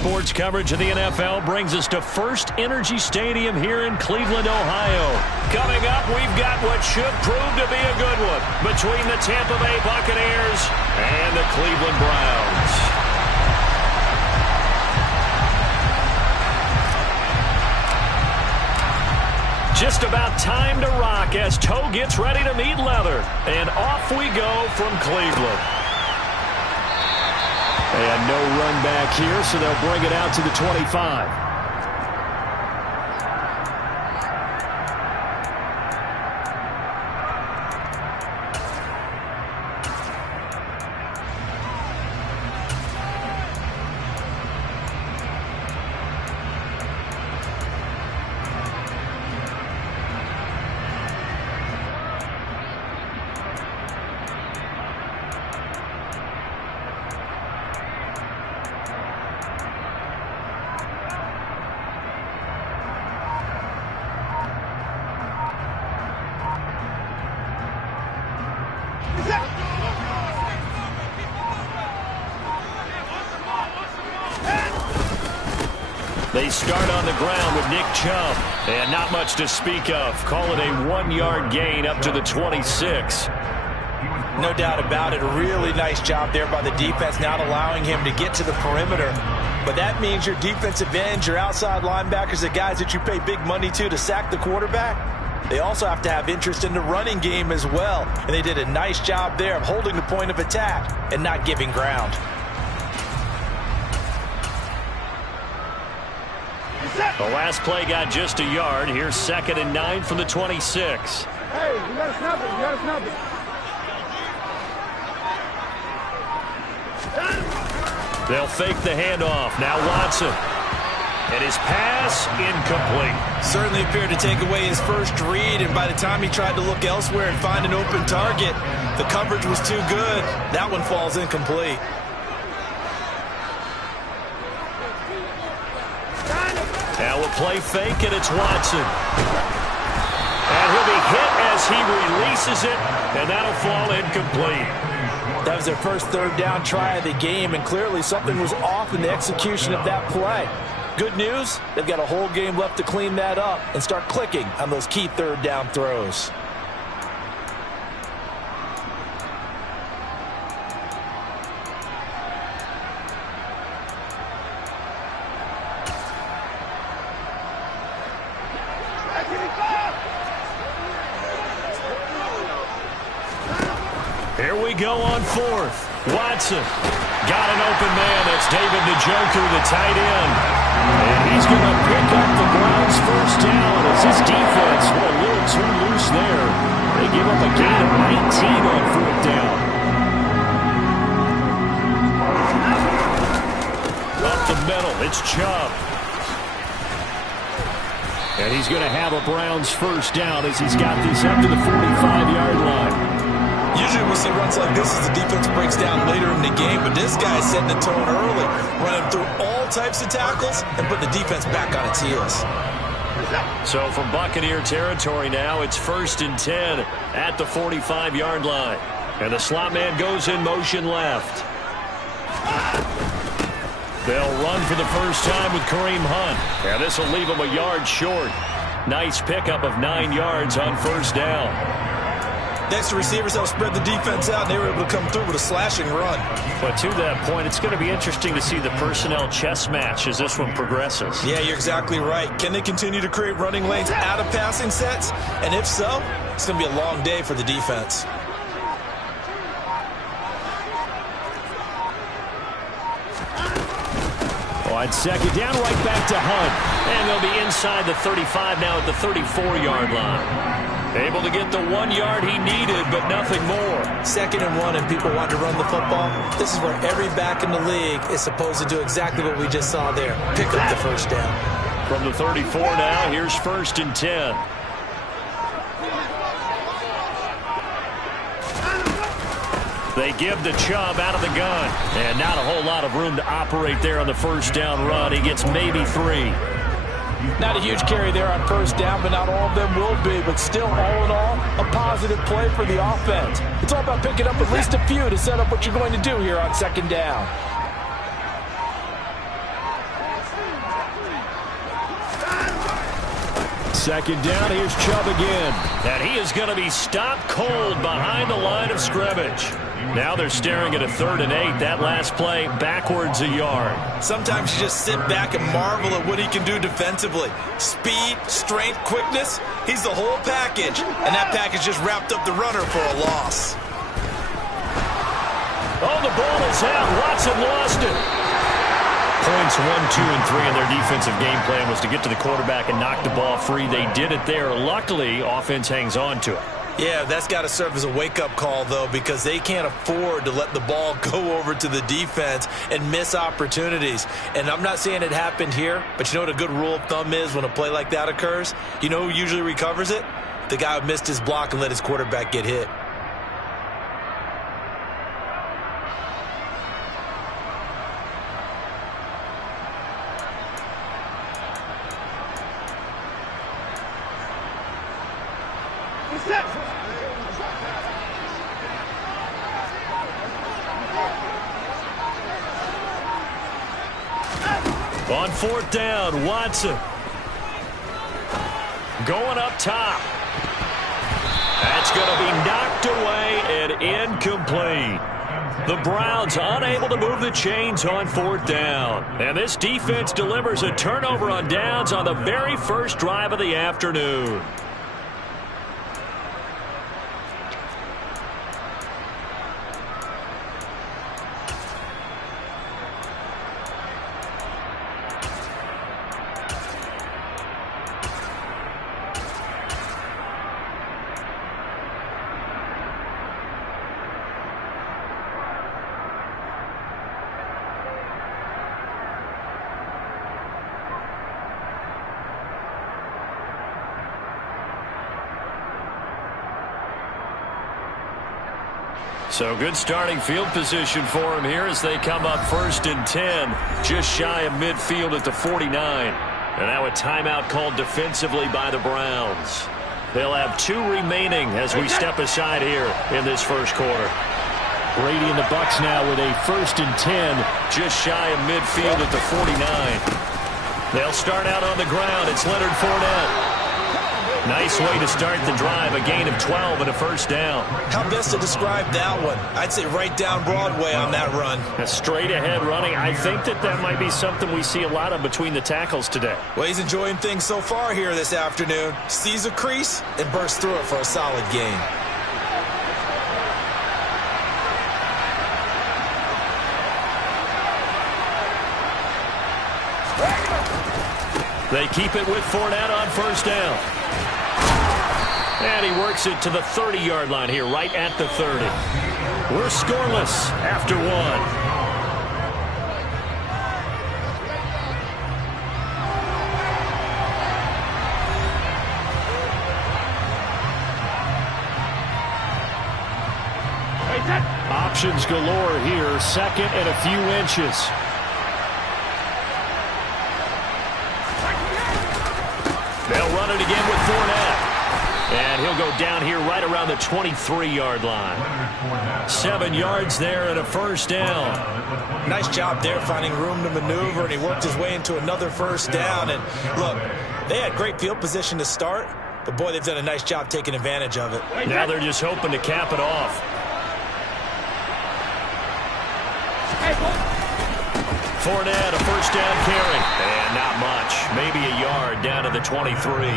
sports coverage of the NFL brings us to First Energy Stadium here in Cleveland, Ohio. Coming up, we've got what should prove to be a good one between the Tampa Bay Buccaneers and the Cleveland Browns. Just about time to rock as toe gets ready to meet leather. And off we go from Cleveland. And no run back here, so they'll bring it out to the 25. They start on the ground with Nick Chubb. And not much to speak of. Call it a 1-yard gain up to the 26. No doubt about it. A really nice job there by the defense, not allowing him to get to the perimeter. But that means your defensive ends, your outside linebackers, the guys that you pay big money to sack the quarterback, they also have to have interest in the running game as well. And they did a nice job there of holding the point of attack and not giving ground. The last play got just a yard. Here's 2nd and 9 from the 26. Hey, you gotta snap it. You gotta snap it. They'll fake the handoff. Now Watson. And his pass incomplete. Certainly appeared to take away his first read, and by the time he tried to look elsewhere and find an open target, the coverage was too good. That one falls incomplete. Now a play fake, and it's Watson. And he'll be hit as he releases it, and that'll fall incomplete. That was their first third down try of the game, and clearly something was off in the execution of that play. Good news, they've got a whole game left to clean that up and start clicking on those key third down throws. Here we go on 4th. Watson got an open man. That's David Njoku, the tight end. And he's going to pick up the Browns' first down as his defense went a little too loose there. They give up a gain of 19 on 4th down. Up the middle, it's Chubb. And he's going to have a Browns first down as he's got this up to the 45-yard line. Usually we'll see runs like this as the defense breaks down later in the game, but this guy's setting the tone early, running through all types of tackles and put the defense back on its heels. So from Buccaneer territory now, it's 1st and 10 at the 45-yard line. And the slot man goes in motion left. They'll run for the first time with Kareem Hunt. And this will leave him a yard short. Nice pickup of 9 yards on first down. Next, the receivers help spread the defense out, and they were able to come through with a slashing run. But to that point, it's going to be interesting to see the personnel chess match as this one progresses. Yeah, you're exactly right. Can they continue to create running lanes out of passing sets? And if so, it's going to be a long day for the defense. On 2nd down, right back to Hunt. And they'll be inside the 35 now at the 34-yard line. Able to get the 1 yard he needed, but nothing more. 2nd and 1, and people want to run the football. This is where every back in the league is supposed to do exactly what we just saw there. Pick up the first down. From the 34 now, here's 1st and 10. They give the Chubb out of the gun. And not a whole lot of room to operate there on the first down run. He gets maybe 3. Not a huge carry there on first down, but not all of them will be. But still, all in all, a positive play for the offense. It's all about picking up at least a few to set up what you're going to do here on 2nd down. second down. Here's Chubb again. And he is going to be stopped cold behind the line of scrimmage. Now they're staring at a 3rd and 8. That last play backwards a yard. Sometimes you just sit back and marvel at what he can do defensively. Speed, strength, quickness. He's the whole package. And that package just wrapped up the runner for a loss. Oh, the ball is out. Watson lost it. Points 1, 2, and 3 in their defensive game plan was to get to the quarterback and knock the ball free. They did it there. Luckily, offense hangs on to it. Yeah, that's got to serve as a wake-up call, though, because they can't afford to let the ball go over to the defense and miss opportunities. And I'm not saying it happened here, but you know what a good rule of thumb is when a play like that occurs? You know who usually recovers it? The guy who missed his block and let his quarterback get hit. On 4th down, Watson. Going up top. That's going to be knocked away and incomplete. The Browns unable to move the chains on 4th down. And this defense delivers a turnover on downs on the very first drive of the afternoon. So good starting field position for him here as they come up 1st and 10, just shy of midfield at the 49. And now a timeout called defensively by the Browns. They'll have 2 remaining as we step aside here in this first quarter. Brady and the Bucs now with a 1st and 10, just shy of midfield at the 49. They'll start out on the ground. It's Leonard Fournette. Nice way to start the drive, a gain of 12 and a 1st down. How best to describe that one? I'd say right down Broadway on that run. A straight ahead running. I think that might be something we see a lot of between the tackles today. Well, he's enjoying things so far here this afternoon. Sees a crease and bursts through it for a solid gain. They keep it with Fournette on 1st down. And he works it to the 30-yard line here, right at the 30. We're scoreless after 1. Options galore here, 2nd and a few inches. They'll run it again with Fournette. And he'll go down here right around the 23-yard line. 7 yards there and a 1st down. Nice job there finding room to maneuver, and he worked his way into another 1st down. And look, they had great field position to start, but boy, they've done a nice job taking advantage of it. Now they're just hoping to cap it off. Fournette, a 1st down carry. And not much. Maybe a yard down to the 23.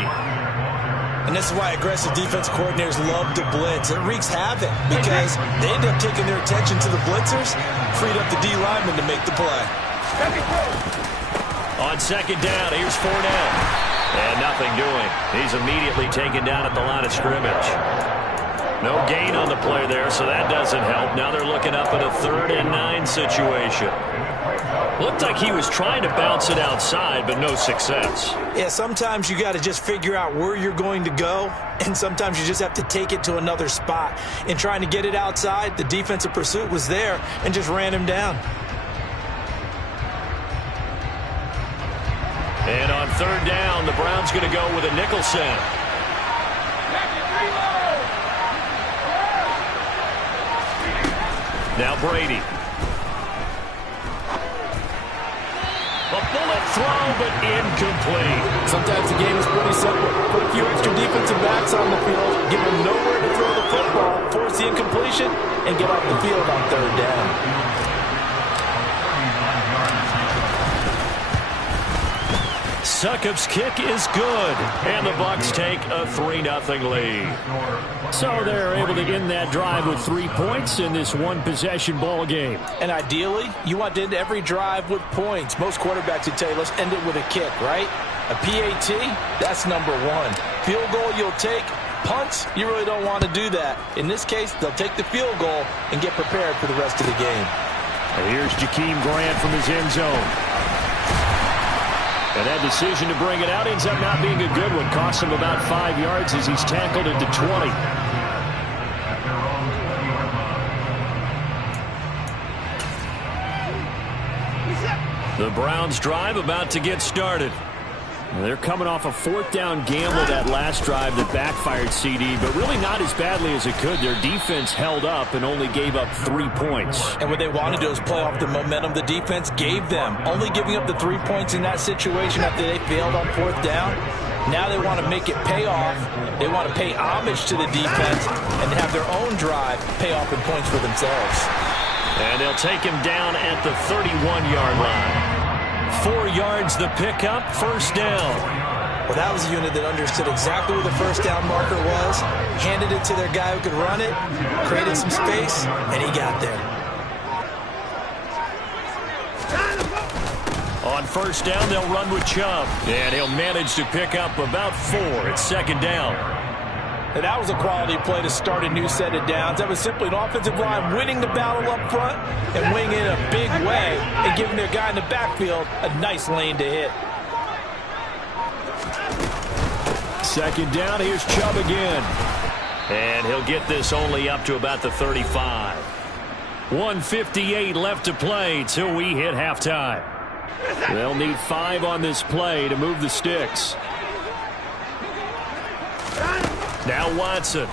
And this is why aggressive defense coordinators love to blitz. It wreaks havoc because they end up taking their attention to the blitzers, freed up the D lineman to make the play. On 2nd down, here's Fournette. And nothing doing. He's immediately taken down at the line of scrimmage. No gain on the play there, so that doesn't help. Now they're looking up at a 3rd and 9 situation. Looked like he was trying to bounce it outside, but no success. Yeah, sometimes you got to just figure out where you're going to go, and sometimes you just have to take it to another spot. In trying to get it outside, the defensive pursuit was there and just ran him down. And on 3rd down, the Browns going to go with a nickel set. Now Brady. A bullet throw, but incomplete. Sometimes the game is pretty simple. Put a few extra defensive backs on the field, give them nowhere to throw the football, force the incompletion, and get off the field on third down. Succop's kick is good, and the Bucs take a 3-0 lead. So they're able to end that drive with 3 points in this one-possession ball game. And ideally, you want to end every drive with points. Most quarterbacks would tell you, let's end it with a kick, right? A PAT, that's number one. Field goal you'll take. Punts, you really don't want to do that. In this case, they'll take the field goal and get prepared for the rest of the game. And here's Jakeem Grant from his end zone. And that decision to bring it out ends up not being a good one. Costs him about 5 yards as he's tackled into 20. The Browns drive about to get started. They're coming off a 4th down gamble that last drive that backfired, CD, but really not as badly as it could. Their defense held up and only gave up 3 points. And what they wanted to do is play off the momentum the defense gave them. Only giving up the 3 points in that situation after they failed on 4th down. Now they want to make it pay off. They want to pay homage to the defense and have their own drive pay off in points for themselves. And they'll take him down at the 31-yard line. 4 yards the pickup, 1st down. Well, that was a unit that understood exactly where the 1st down marker was, handed it to their guy who could run it, created some space, and he got there. On 1st down, they'll run with Chubb, and he'll manage to pick up about 4. It's 2nd down. And that was a quality play to start a new set of downs. That was simply an offensive line winning the battle up front and winning in a big way and giving their guy in the backfield a nice lane to hit. 2nd down, here's Chubb again. And he'll get this only up to about the 35. 1:58 left to play till we hit halftime. They'll need 5 on this play to move the sticks. Now Watson.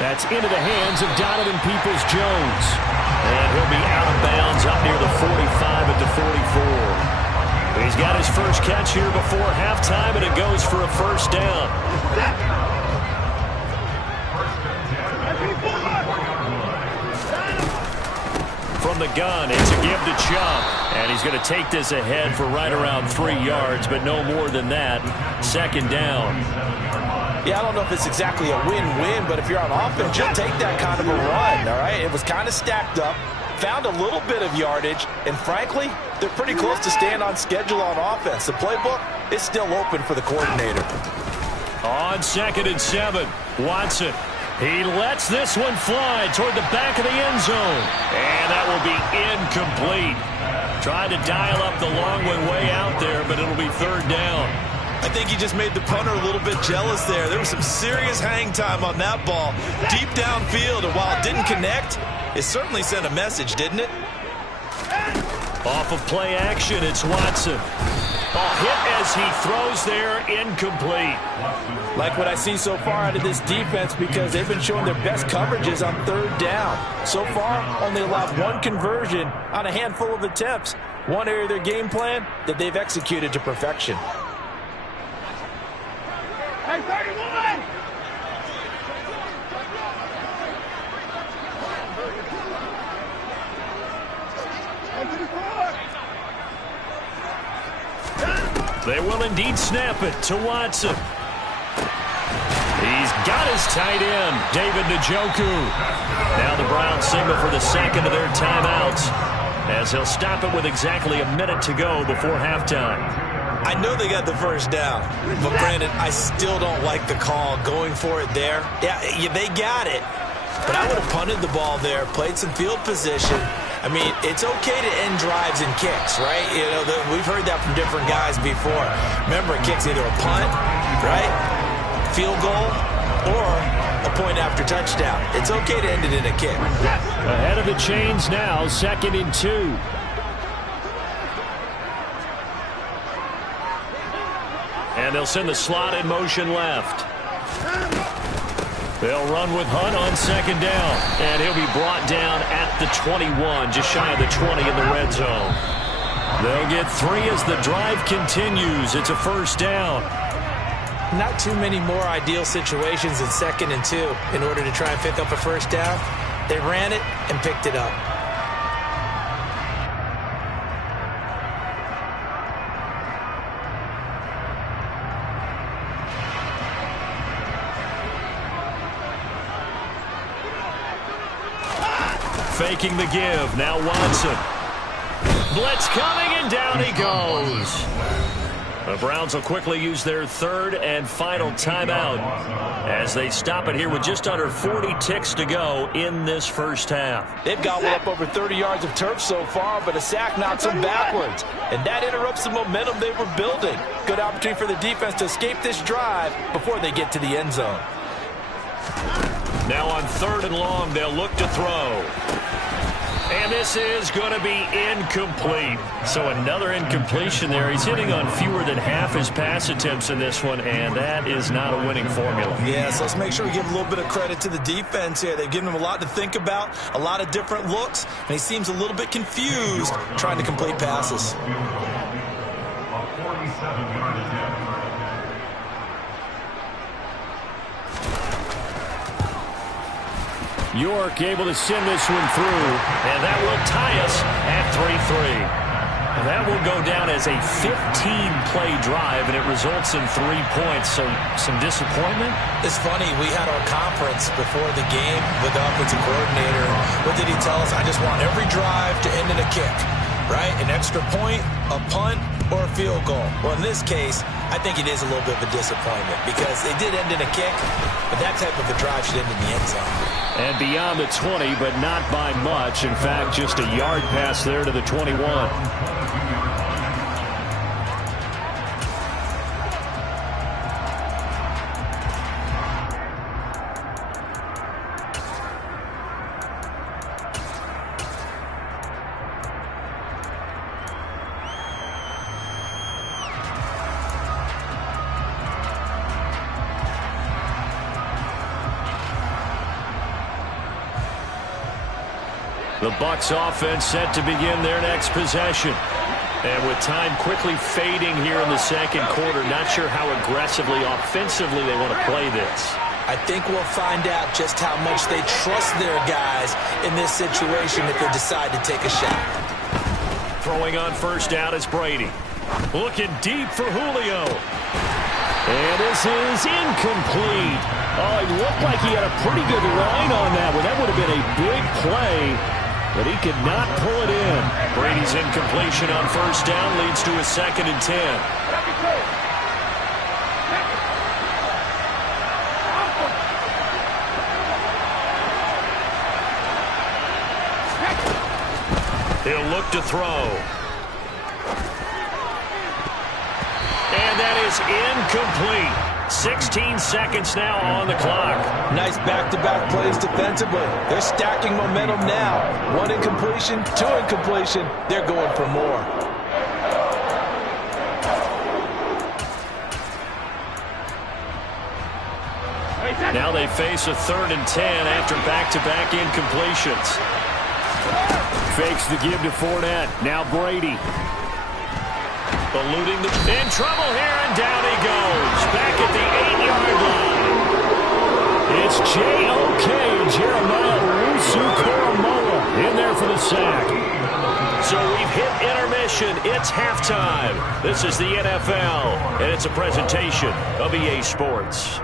That's into the hands of Donovan Peoples-Jones. And he'll be out of bounds up near the 45 at the 44. He's got his first catch here before halftime, and it goes for a 1st down. From the gun, it's a give to Chubb. And he's going to take this ahead for right around 3 yards, but no more than that. 2nd down. Yeah, I don't know if it's exactly a win-win, but if you're on offense, you'll take that kind of a run, all right? It was kind of stacked up, found a little bit of yardage, and frankly, they're pretty close to staying on schedule on offense. The playbook is still open for the coordinator. On 2nd and 7, Watson. He lets this one fly toward the back of the end zone, and that will be incomplete. Tried to dial up the long one way out there, but it'll be 3rd down. I think he just made the punter a little bit jealous there. There was some serious hang time on that ball, deep downfield, and while it didn't connect, it certainly sent a message, didn't it? Off of play action, it's Watson. Hit as he throws there, incomplete. Like what I see so far out of this defense because they've been showing their best coverages on 3rd down. So far, only allowed 1 conversion on a handful of attempts. One area of their game plan that they've executed to perfection. Hey, 31! They will indeed snap it to Watson. He's got his tight end, David Njoku. Now the Browns signal for the 2nd of their timeouts as he'll stop it with exactly a minute to go before halftime. I know they got the 1st down, but Brandon, I still don't like the call going for it there. Yeah, they got it, but I would have punted the ball there, played some field position. I mean, it's okay to end drives and kicks, right? You know, we've heard that from different guys before. Remember, a kick's either a punt, right, field goal, or a point after touchdown. It's okay to end it in a kick. Ahead of the chains now, 2nd and 2. And they'll send the slot in motion left. They'll run with Hunt on 2nd down. And he'll be brought down at the 21, just shy of the 20 in the red zone. They'll get 3 as the drive continues. It's a first down. Not too many more ideal situations in 2nd and 2 in order to try and pick up a first down. They ran it and picked it up. Faking the give. Now Watson. Blitz coming, and down he goes. The Browns will quickly use their 3rd and final timeout as they stop it here with just under 40 ticks to go in this first half. They've gobbled up over 30 yards of turf so far, but a sack knocks them backwards. And that interrupts the momentum they were building. Good opportunity for the defense to escape this drive before they get to the end zone. Now on 3rd and long, they'll look to throw. And this is going to be incomplete. So another incompletion there. He's hitting on fewer than half his pass attempts in this one, and that is not a winning formula. Yeah, so let's make sure we give a little bit of credit to the defense here. They've given him a lot to think about, a lot of different looks, and he seems a little bit confused trying to complete passes. York able to send this one through, and that will tie us at 3-3. And that will go down as a 15-play drive, and it results in 3 points. So some disappointment? It's funny. We had our conference before the game with the offensive coordinator. What did he tell us? I just want every drive to end in a kick, right? An extra point, a punt, or a field goal. Well, in this case, I think it is a little bit of a disappointment because they did end in a kick, but that type of a drive should end in the end zone. And beyond the 20, but not by much. In fact, just a yard pass there to the 21. The Bucs offense set to begin their next possession. And with time quickly fading here in the second quarter, not sure how aggressively, offensively they want to play this. I think we'll find out just how much they trust their guys in this situation if they decide to take a shot. Throwing on first down is Brady. Looking deep for Julio. And this is incomplete. Oh, it looked like he had a pretty good line on that one. That would have been a big play, but he could not pull it in. Brady's incompletion on first down leads to a 2nd and 10. He'll look to throw. And that is incomplete. 16 seconds now on the clock. Nice back-to-back plays defensively. They're stacking momentum now. 1 incompletion, 2 incompletion. They're going for more. Now they face a 3rd and 10 after back-to-back incompletions. Fakes the give to Fournette. Now Brady. Eluding in trouble here, and down he goes. Back at the 8-yard line. It's J.O.K. Jeremiah Owusu-Koramoah in there for the sack. So we've hit intermission. It's halftime. This is the NFL, and it's a presentation of EA Sports.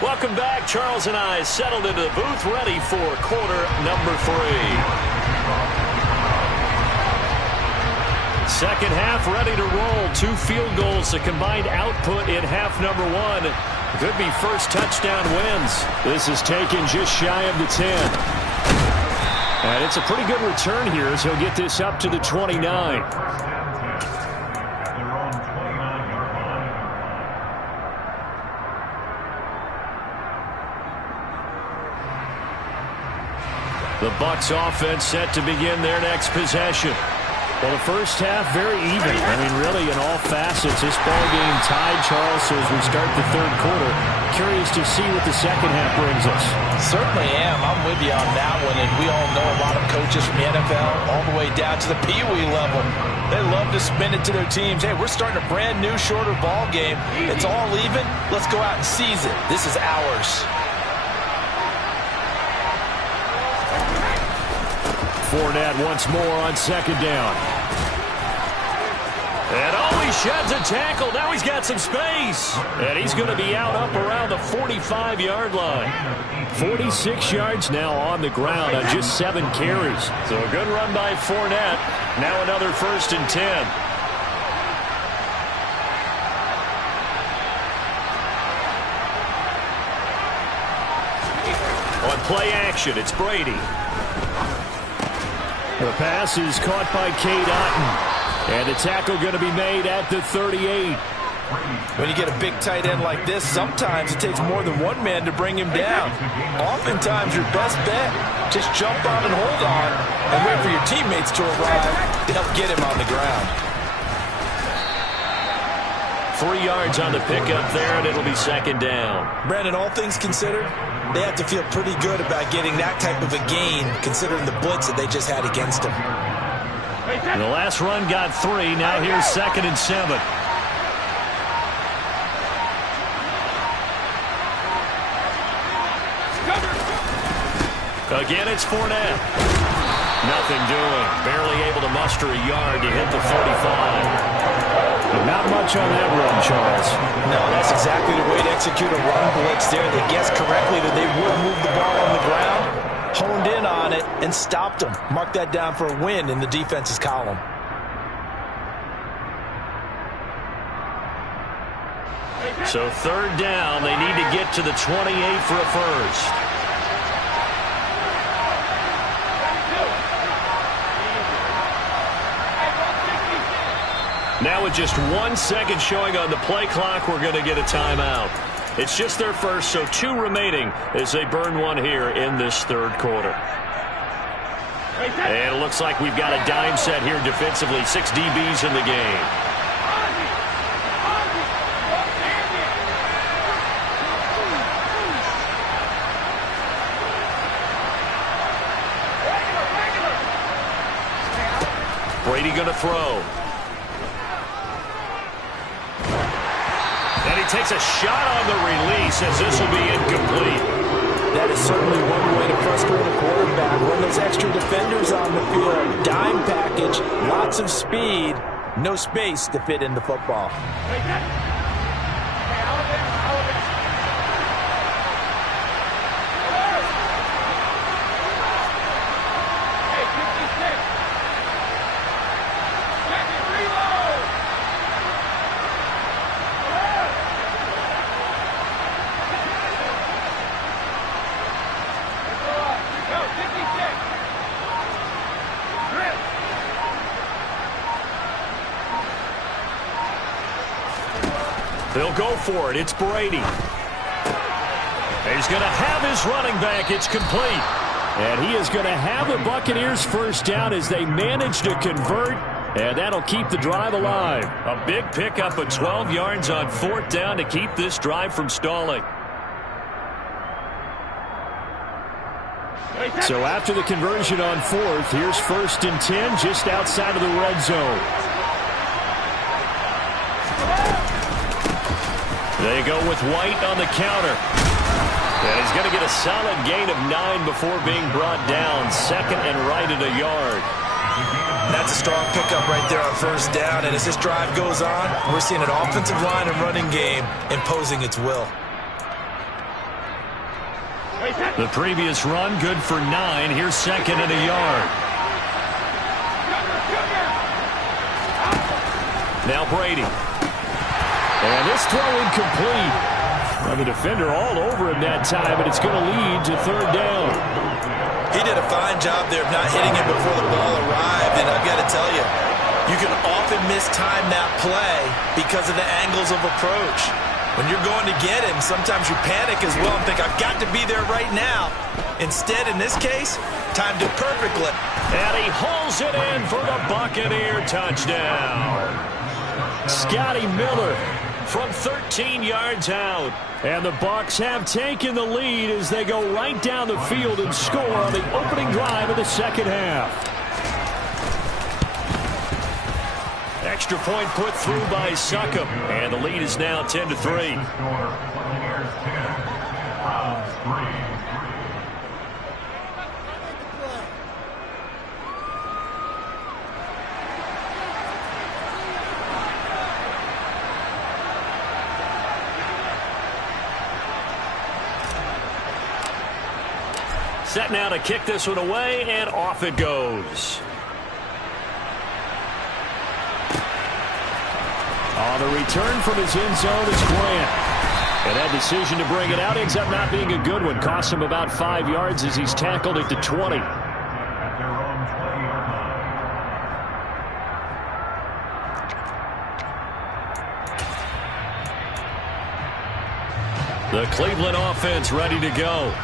Welcome back. Charles and I settled into the booth, ready for quarter number 3. Second half ready to roll. 2 field goals, the combined output in half number 1. Could be first touchdown wins. This is taken just shy of the 10. And it's a pretty good return here as he'll get this up to the 29. The Bucs offense set to begin their next possession. Well, the first half, very even. I mean, really, in all facets, this ball game tied, Charles. So as we start the third quarter, curious to see what the second half brings us. Certainly am. I'm with you on that one. And we all know a lot of coaches from the NFL all the way down to the Pee-wee level. They love to spin it to their teams. Hey, we're starting a brand new, shorter ball game. It's all even. Let's go out and seize it. This is ours. Fournette once more on second down. And he sheds a tackle. Now he's got some space. And he's going to be out up around the 45-yard line. 46 yards now on the ground on just 7 carries. So a good run by Fournette. Now another 1st and 10. On play action, it's Brady. The pass is caught by Cade Otton. And the tackle going to be made at the 38. When you get a big tight end like this, sometimes it takes more than one man to bring him down. Oftentimes, your best bet, just jump on and hold on and wait for your teammates to arrive to help get him on the ground. 3 yards on the pickup there, and it'll be second down. Brandon, all things considered, they have to feel pretty good about getting that type of a gain, considering the blitz that they just had against them. The last run got 3. Now here's 2nd and 7. Again, it's Fournette. Nothing doing. Barely able to muster a yard to hit the 45. Not much on that run, Charles. No, that's exactly the way to execute a run blitz there. They guessed correctly that they would move the ball on the ground, honed in on it, and stopped them. Mark that down for a win in the defense's column. So 3rd down, they need to get to the 28 for a first. Now with just 1 second showing on the play clock, we're going to get a timeout. It's just their first, so 2 remaining as they burn one here in this third quarter. And it looks like we've got a dime set here defensively. 6 DBs in the game. Brady going to throw. And he takes a shot on the release as this will be incomplete. That is certainly one way to frustrate a quarterback. Run those extra defenders on the field. Dime package, lots of speed, no space to fit in the football. They'll go for it. It's Brady. He's going to have his running back. It's complete. And he is going to have the Buccaneers first down as they manage to convert. And that'll keep the drive alive. A big pickup of 12 yards on 4th down to keep this drive from stalling. So after the conversion on 4th, here's 1st and 10 just outside of the red zone. They go with White on the counter. And he's going to get a solid gain of 9 before being brought down. 2nd and right at a yard. That's a strong pickup right there on 1st down. And as this drive goes on, we're seeing an offensive line and running game imposing its will. The previous run good for 9. Here's 2nd and a yard. Now Brady. And this throw incomplete. Well, the defender all over him that time, but it's going to lead to 3rd down. He did a fine job there of not hitting him before the ball arrived, and I've got to tell you, you can often mistime that play because of the angles of approach. When you're going to get him, sometimes you panic as well and think, I've got to be there right now. Instead, in this case, timed it perfectly. And he hauls it in for the Buccaneer touchdown. Scotty Miller from 13 yards out. And the Bucs have taken the lead as they go right down the field and score on the opening drive of the second half. Extra point put through by Succop, and the lead is now 10-3. Set now to kick this one away, and off it goes. On the return from his end zone is Grant. And that decision to bring it out ends up not being a good one. Costs him about 5 yards as he's tackled at the 20. The Cleveland offense ready to go.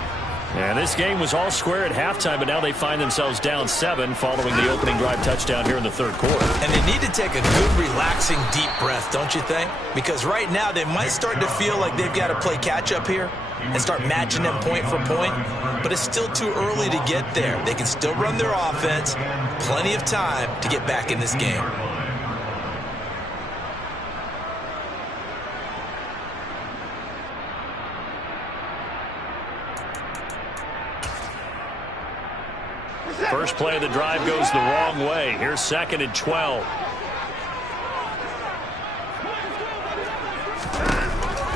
And this game was all square at halftime, but now they find themselves down 7 following the opening drive touchdown here in the third quarter. And they need to take a good, relaxing, deep breath, don't you think? Because right now they might start to feel like they've got to play catch-up here and start matching them point for point. But it's still too early to get there. They can still run their offense. Plenty of time to get back in this game. First play of the drive goes the wrong way. Here's 2nd and 12.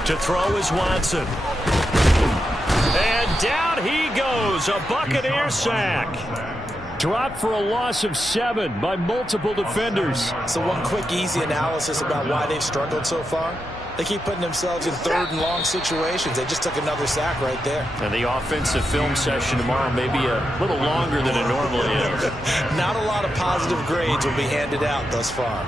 To throw is Watson. And down he goes. A Buccaneer sack. Dropped for a loss of 7 by multiple defenders. So one quick, easy analysis about why they've struggled so far. They keep putting themselves in 3rd and long situations. They just took another sack right there. And the offensive film session tomorrow may be a little longer than it normally is. Not a lot of positive grades will be handed out thus far.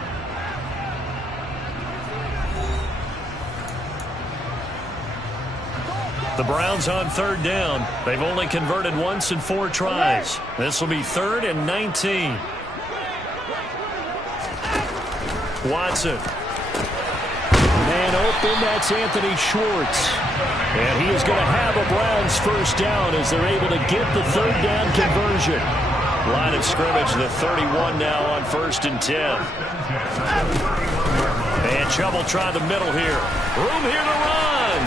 The Browns on 3rd down. They've only converted once in 4 tries. This will be 3rd and 19. Watson. Man open, that's Anthony Schwartz. And he is going to have a Browns first down as they're able to get the 3rd down conversion. Line of scrimmage, the 31 now on 1st and 10. And Chubb will try the middle here. Room here to run.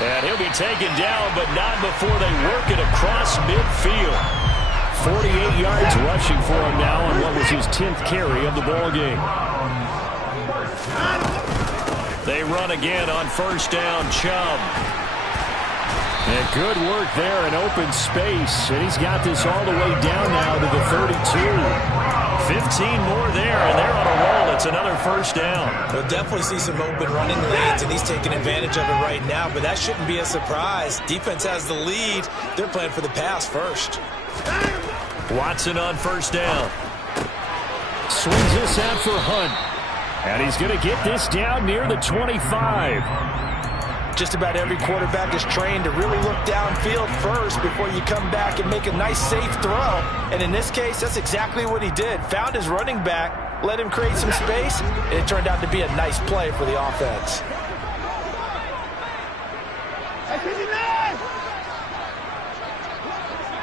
And he'll be taken down, but not before they work it across midfield. 48 yards rushing for him now on what was his 10th carry of the ball game. They run again on 1st down, Chubb. And good work there in open space. And he's got this all the way down now to the 32. 15 more there, and they're on a roll. It's another 1st down. We'll definitely see some open running lanes, and he's taking advantage of it right now. But that shouldn't be a surprise. Defense has the lead. They're playing for the pass first. Watson on 1st down. Swings this out for Hunt. And he's going to get this down near the 25. Just about every quarterback is trained to really look downfield first before you come back and make a nice, safe throw. And in this case, that's exactly what he did. Found his running back, let him create some space, and it turned out to be a nice play for the offense.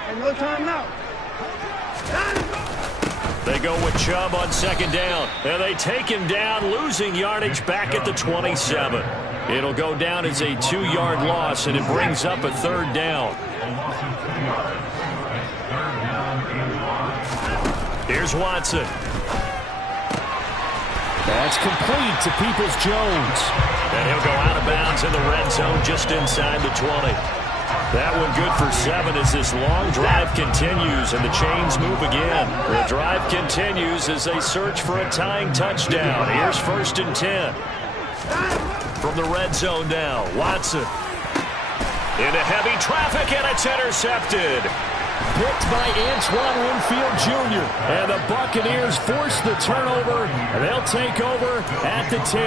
And no timeout. They go with Chubb on 2nd down. And they take him down, losing yardage back at the 27. It'll go down as a 2-yard loss, and it brings up a 3rd down. Here's Watson. That's complete to Peoples-Jones. And he'll go out of bounds in the red zone just inside the 20. That one good for 7 as this long drive continues and the chains move again. The drive continues as they search for a tying touchdown. Here's 1st and 10. From the red zone now, Watson. Into heavy traffic, and it's intercepted. Picked by Antoine Winfield Jr. And the Buccaneers force the turnover. And they'll take over at the 10.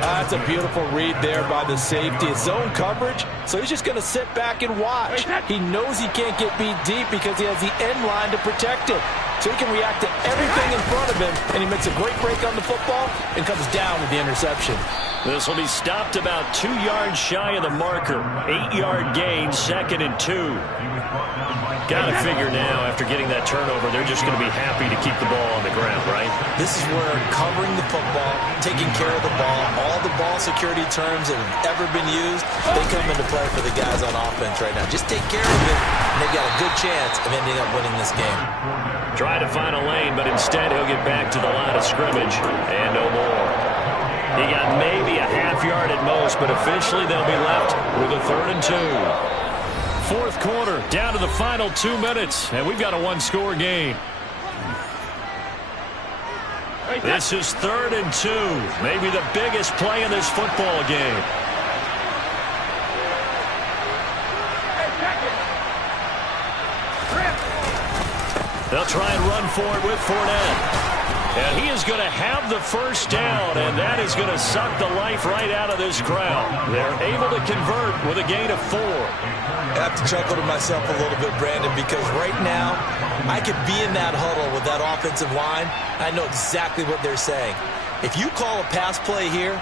That's a beautiful read there by the safety. It's zone coverage, so he's just going to sit back and watch. He knows he can't get beat deep because he has the end line to protect it. So he can react to everything in front of him, and he makes a great break on the football and comes down with the interception. This will be stopped about 2 yards shy of the marker. 8-yard gain, 2nd and 2. Got to figure now, after getting that turnover, they're just going to be happy to keep the ball on the ground, right? This is where covering the football, taking care of the ball, all the ball security terms that have ever been used, they come into play for the guys on offense right now. Just take care of it, and they've got a good chance of ending up winning this game. Try to find a lane, but instead he'll get back to the line of scrimmage, and no more. He got maybe a half yard at most, but officially they'll be left with a 3rd and 2. Fourth quarter, down to the final 2 minutes, and we've got a one-score game. This is 3rd and 2, maybe the biggest play in this football game. They'll try and run for it with Fournette. And he is going to have the first down, and that is going to suck the life right out of this crowd. They're able to convert with a gain of 4. I have to chuckle to myself a little bit, Brandon, because right now I could be in that huddle with that offensive line. I know exactly what they're saying. If you call a pass play here,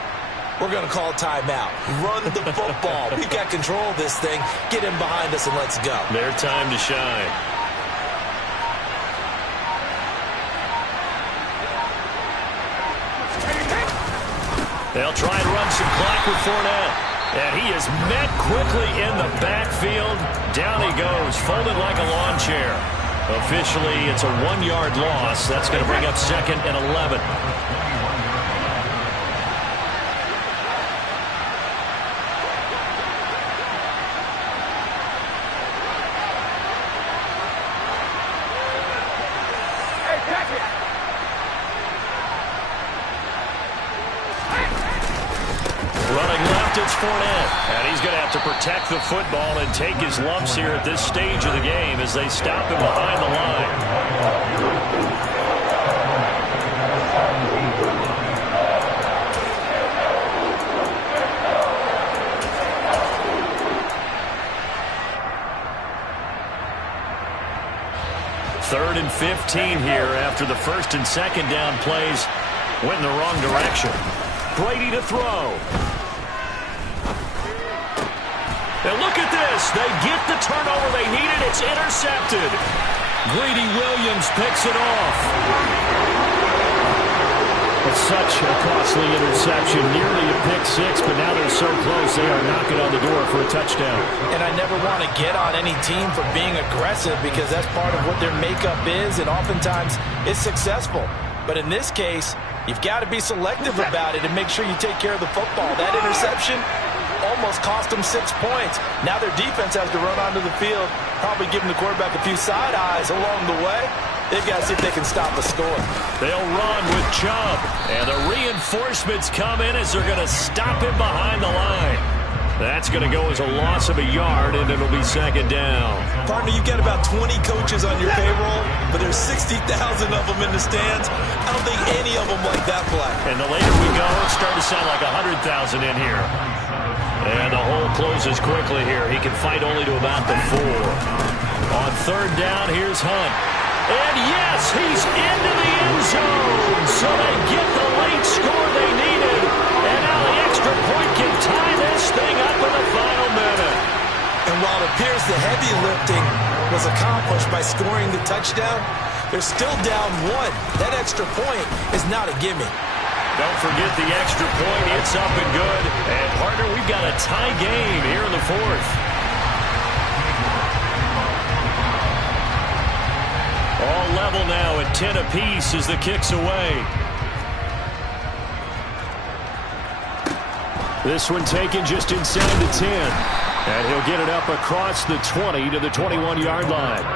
we're going to call a timeout. Run the football. We've got control of this thing. Get him behind us and let's go. Their time to shine. They'll try and run some clock with Fournette. And he is met quickly in the backfield. Down he goes, folded like a lawn chair. Officially, it's a 1-yard loss. That's going to bring up 2nd and 11. It's Fournette, and he's going to have to protect the football and take his lumps here at this stage of the game as they stop him behind the line. Third and 15 here after the 1st and 2nd down plays went in the wrong direction. Brady to throw. And look at this. They get the turnover they needed. It's intercepted. Greedy Williams picks it off. It's such a costly interception. Nearly a pick 6, but now they're so close they are knocking on the door for a touchdown. And I never want to get on any team for being aggressive because that's part of what their makeup is, and oftentimes it's successful. But in this case, you've got to be selective about it and make sure you take care of the football. That interception almost cost them 6 points. Now their defense has to run onto the field, probably giving the quarterback a few side eyes along the way. They've got to see if they can stop the score. They'll run with Chubb, and the reinforcements come in as they're going to stop him behind the line. That's going to go as a loss of a yard, and it'll be 2nd down. Partner, you've got about 20 coaches on your payroll, but there's 60,000 of them in the stands. I don't think any of them like that play. And the later we go, it's starting to sound like 100,000 in here. And the hole closes quickly here. He can fight only to about the 4. On 3rd down, here's Hunt. And yes, he's into the end zone. So they get the late score they needed. And now the extra point can tie this thing up in the final minute. And while it appears the heavy lifting was accomplished by scoring the touchdown, they're still down 1. That extra point is not a gimme. Don't forget the extra point. It's up and good. And, partner, we've got a tie game here in the 4th. All level now at 10 apiece as the kick's away. This one taken just inside the 10. And he'll get it up across the 20 to the 21-yard line.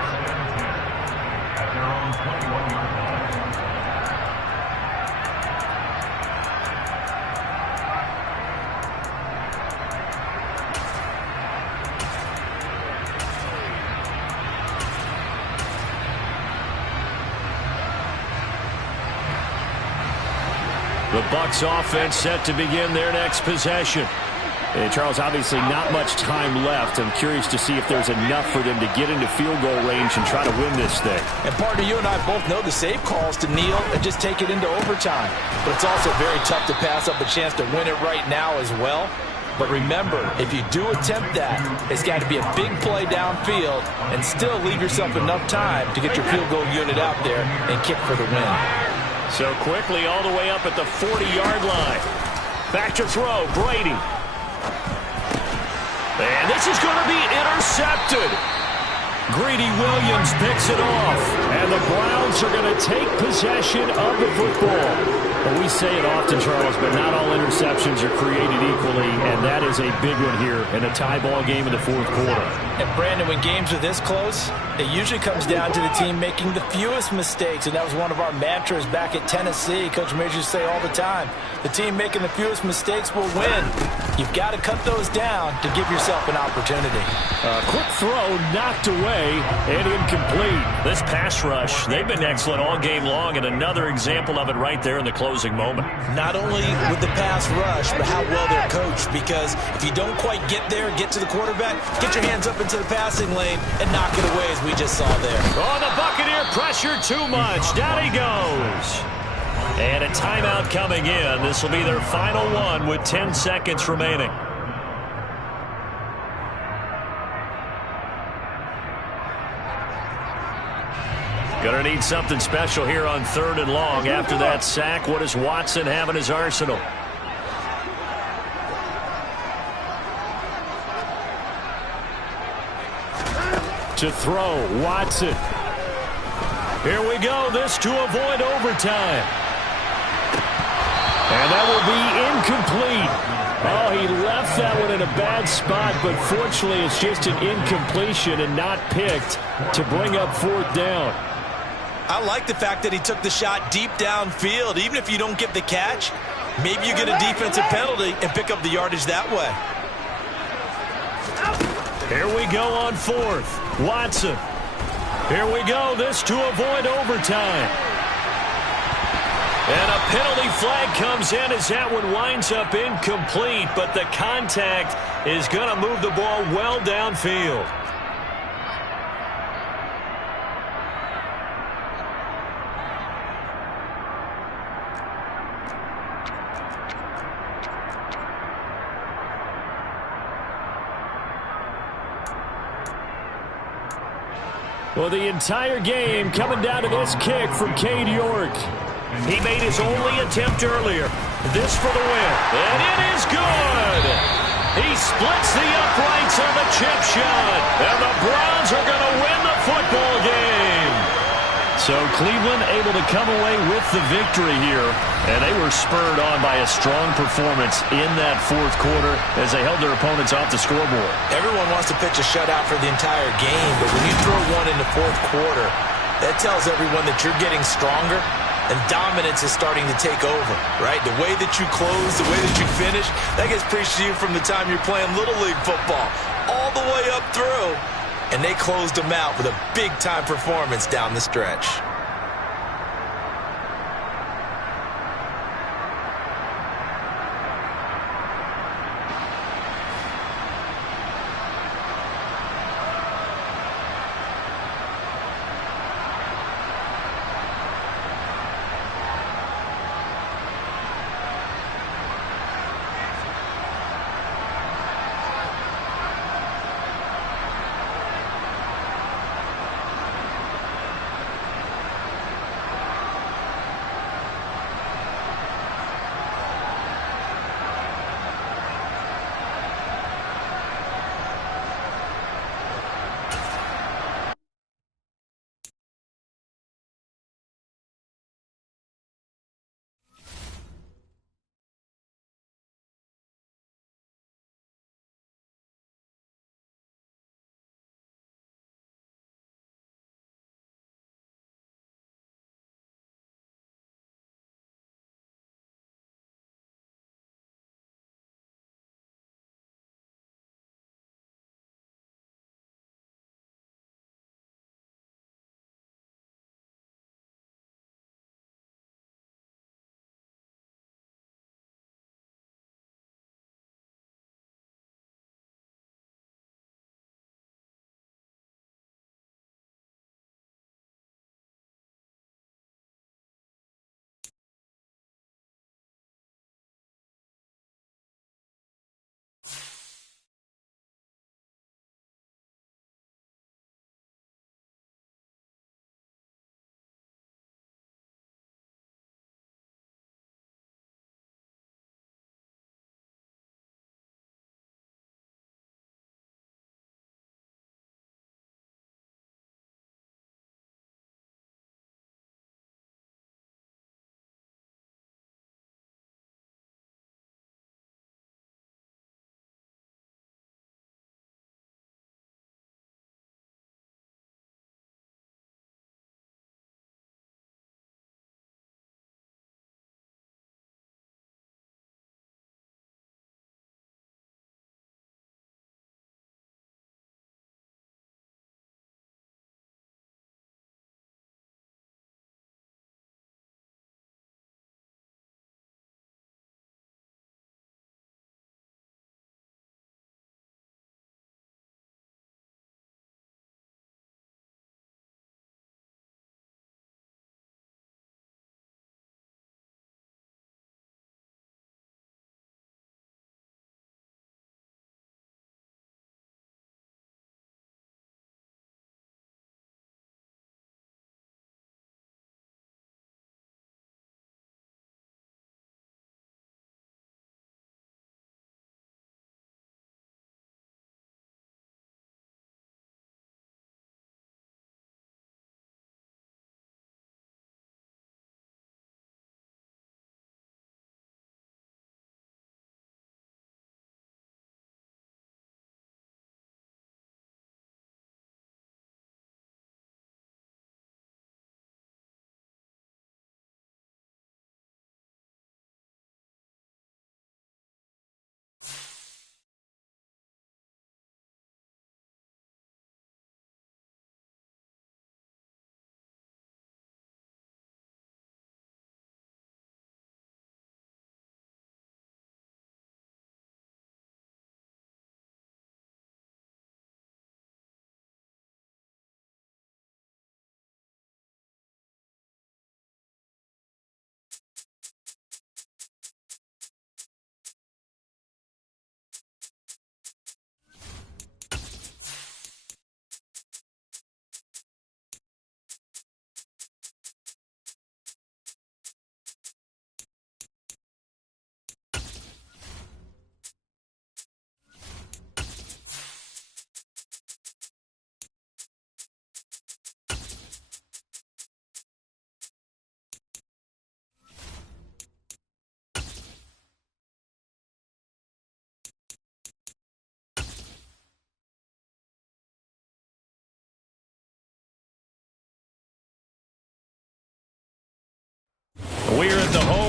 The Bucs offense set to begin their next possession. And Charles, obviously not much time left. I'm curious to see if there's enough for them to get into field goal range and try to win this thing. And partner, you and I both know the safe calls to kneel and just take it into overtime. But it's also very tough to pass up a chance to win it right now as well. But remember, if you do attempt that, it's got to be a big play downfield and still leave yourself enough time to get your field goal unit out there and kick for the win. So quickly all the way up at the 40-yard line. Back to throw, Brady. And this is going to be intercepted. Greedy Williams picks it off. And the Browns are going to take possession of the football. Well, we say it often, Charles, but not all interceptions are created equally, and that is a big one here in a tie ball game in the fourth quarter. And, Brandon, when games are this close, it usually comes down to the team making the fewest mistakes, and that was one of our mantras back at Tennessee. Coach Major used to say all the time, the team making the fewest mistakes will win. You've got to cut those down to give yourself an opportunity. Quick throw knocked away and incomplete. This pass rush, they've been excellent all game long, and another example of it right there in the closing moment. Not only with the pass rush, but how well they're coached, because if you don't quite get there, get to the quarterback, get your hands up into the passing lane and knock it away as we just saw there. Oh, the Buccaneer pressure too much. Down he goes. And a timeout coming in. This will be their final one with 10 seconds remaining. Gonna need something special here on 3rd and long. After that sack, what does Watson have in his arsenal? To throw, Watson. Here we go, this to avoid overtime. And that will be incomplete. Oh, he left that one in a bad spot, but fortunately it's just an incompletion and not picked to bring up 4th down. I like the fact that he took the shot deep downfield. Even if you don't get the catch, maybe you get a defensive penalty and pick up the yardage that way. Here we go on 4th. Watson. Here we go. This to avoid overtime. And a penalty flag comes in as that one winds up incomplete, but the contact is going to move the ball well downfield. Well, the entire game coming down to this kick from Cade York. He made his only attempt earlier. This for the win. And it is good. He splits the uprights on the chip shot. And the Browns are going to win the football game. So Cleveland able to come away with the victory here. And they were spurred on by a strong performance in that fourth quarter as they held their opponents off the scoreboard. Everyone wants to pitch a shutout for the entire game, but when you throw one in the fourth quarter, that tells everyone that you're getting stronger and dominance is starting to take over, right? The way that you close, the way that you finish, that gets preached to you from the time you're playing Little League football all the way up through. And they closed them out with a big-time performance down the stretch.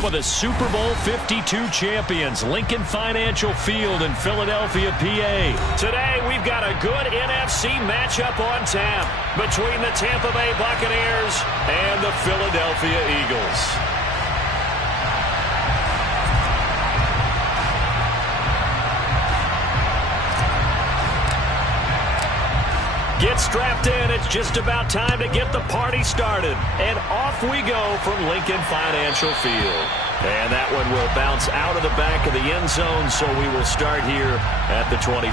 home of the Super Bowl 52 champions, Lincoln Financial Field in Philadelphia, PA. Today, we've got a good NFC matchup on tap between the Tampa Bay Buccaneers and the Philadelphia Eagles. Get strapped in. It's just about time to get the party started. And off we go from Lincoln Financial Field. And that one will bounce out of the back of the end zone, so we will start here at the 25.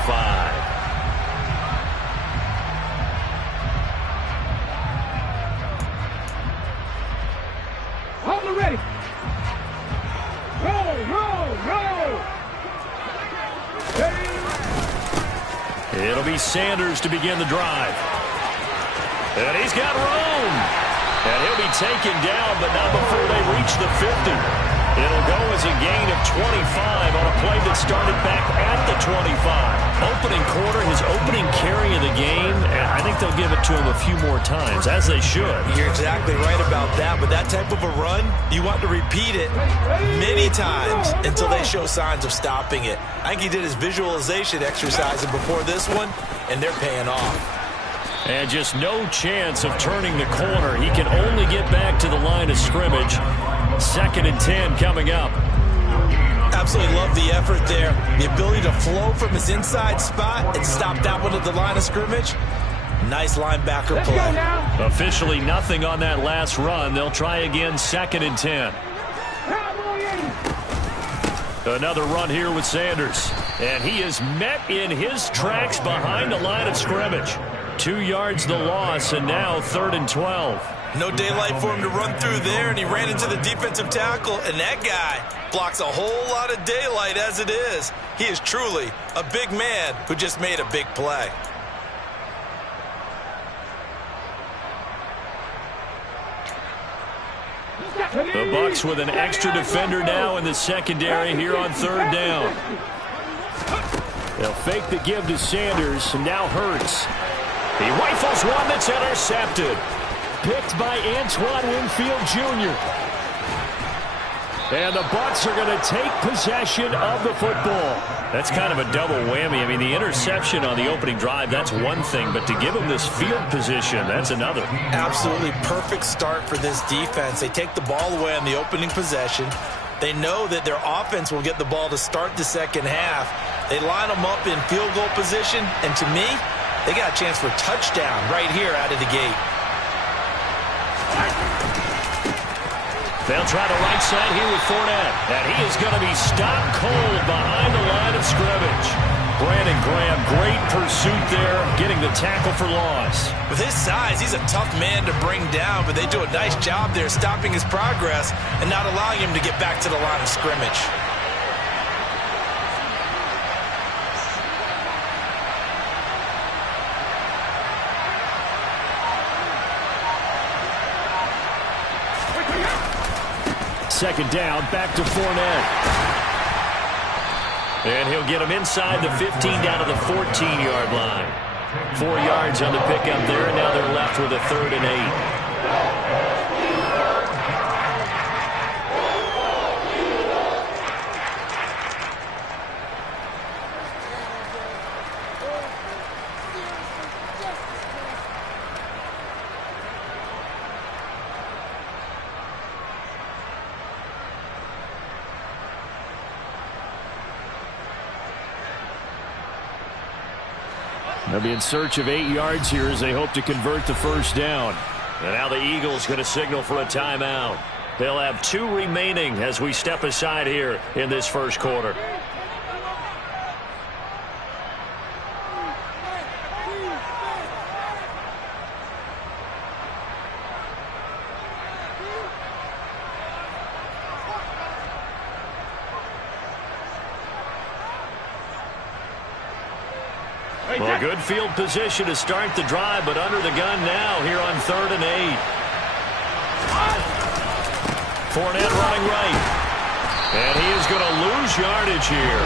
Hold it ready. Roll, roll, roll. Ready. It'll be Sanders to begin the drive. And he's got room. And he'll be taken down, but not before they reach the 50. It'll go as a gain of 25 on a play that started back at the 25. Opening quarter, his opening carry of the game, and I think they'll give it to him a few more times, as they should. You're exactly right about that. With that type of a run, you want to repeat it many times until they show signs of stopping it. I think he did his visualization exercise before this one, and they're paying off. And just no chance of turning the corner. He can only get back to the line of scrimmage. 2nd and 10 coming up. Absolutely love the effort there. The ability to flow from his inside spot and stop that one at the line of scrimmage. Nice linebacker Let's play. go now. Officially nothing on that last run. They'll try again 2nd and 10. Another run here with Sanders. And he is met in his tracks behind the line of scrimmage. 2 yards the loss, and now 3rd and 12. No daylight for him to run through there, and he ran into the defensive tackle, and that guy blocks a whole lot of daylight as it is. He is truly a big man who just made a big play. The Bucs with an extra defender now in the secondary here on 3rd down. They'll fake the give to Sanders, and now Hurts. He rifles one that's intercepted. Picked by Antoine Winfield Jr. And the Bucs are going to take possession of the football. That's kind of a double whammy. I mean, the interception on the opening drive, that's one thing. But to give them this field position, that's another. Absolutely perfect start for this defense. They take the ball away on the opening possession. They know that their offense will get the ball to start the second half. They line them up in field goal position. And to me, they got a chance for a touchdown right here out of the gate. They'll try the right side here with Fournette. And he is going to be stopped cold behind the line of scrimmage. Brandon Graham, great pursuit there, getting the tackle for loss. With his size, he's a tough man to bring down, but they do a nice job there stopping his progress and not allowing him to get back to the line of scrimmage. Second down, back to Fournette. And he'll get him inside the 15 down to the 14-yard line. 4 yards on the pickup there, and now they're left with a 3rd and 8. They'll be in search of 8 yards here as they hope to convert the first down. And now the Eagles going to signal for a timeout. They'll have 2 remaining as we step aside here in this first quarter. Well, good field position to start the drive, but under the gun now here on 3rd and 8. Fournette running right. And he is going to lose yardage here.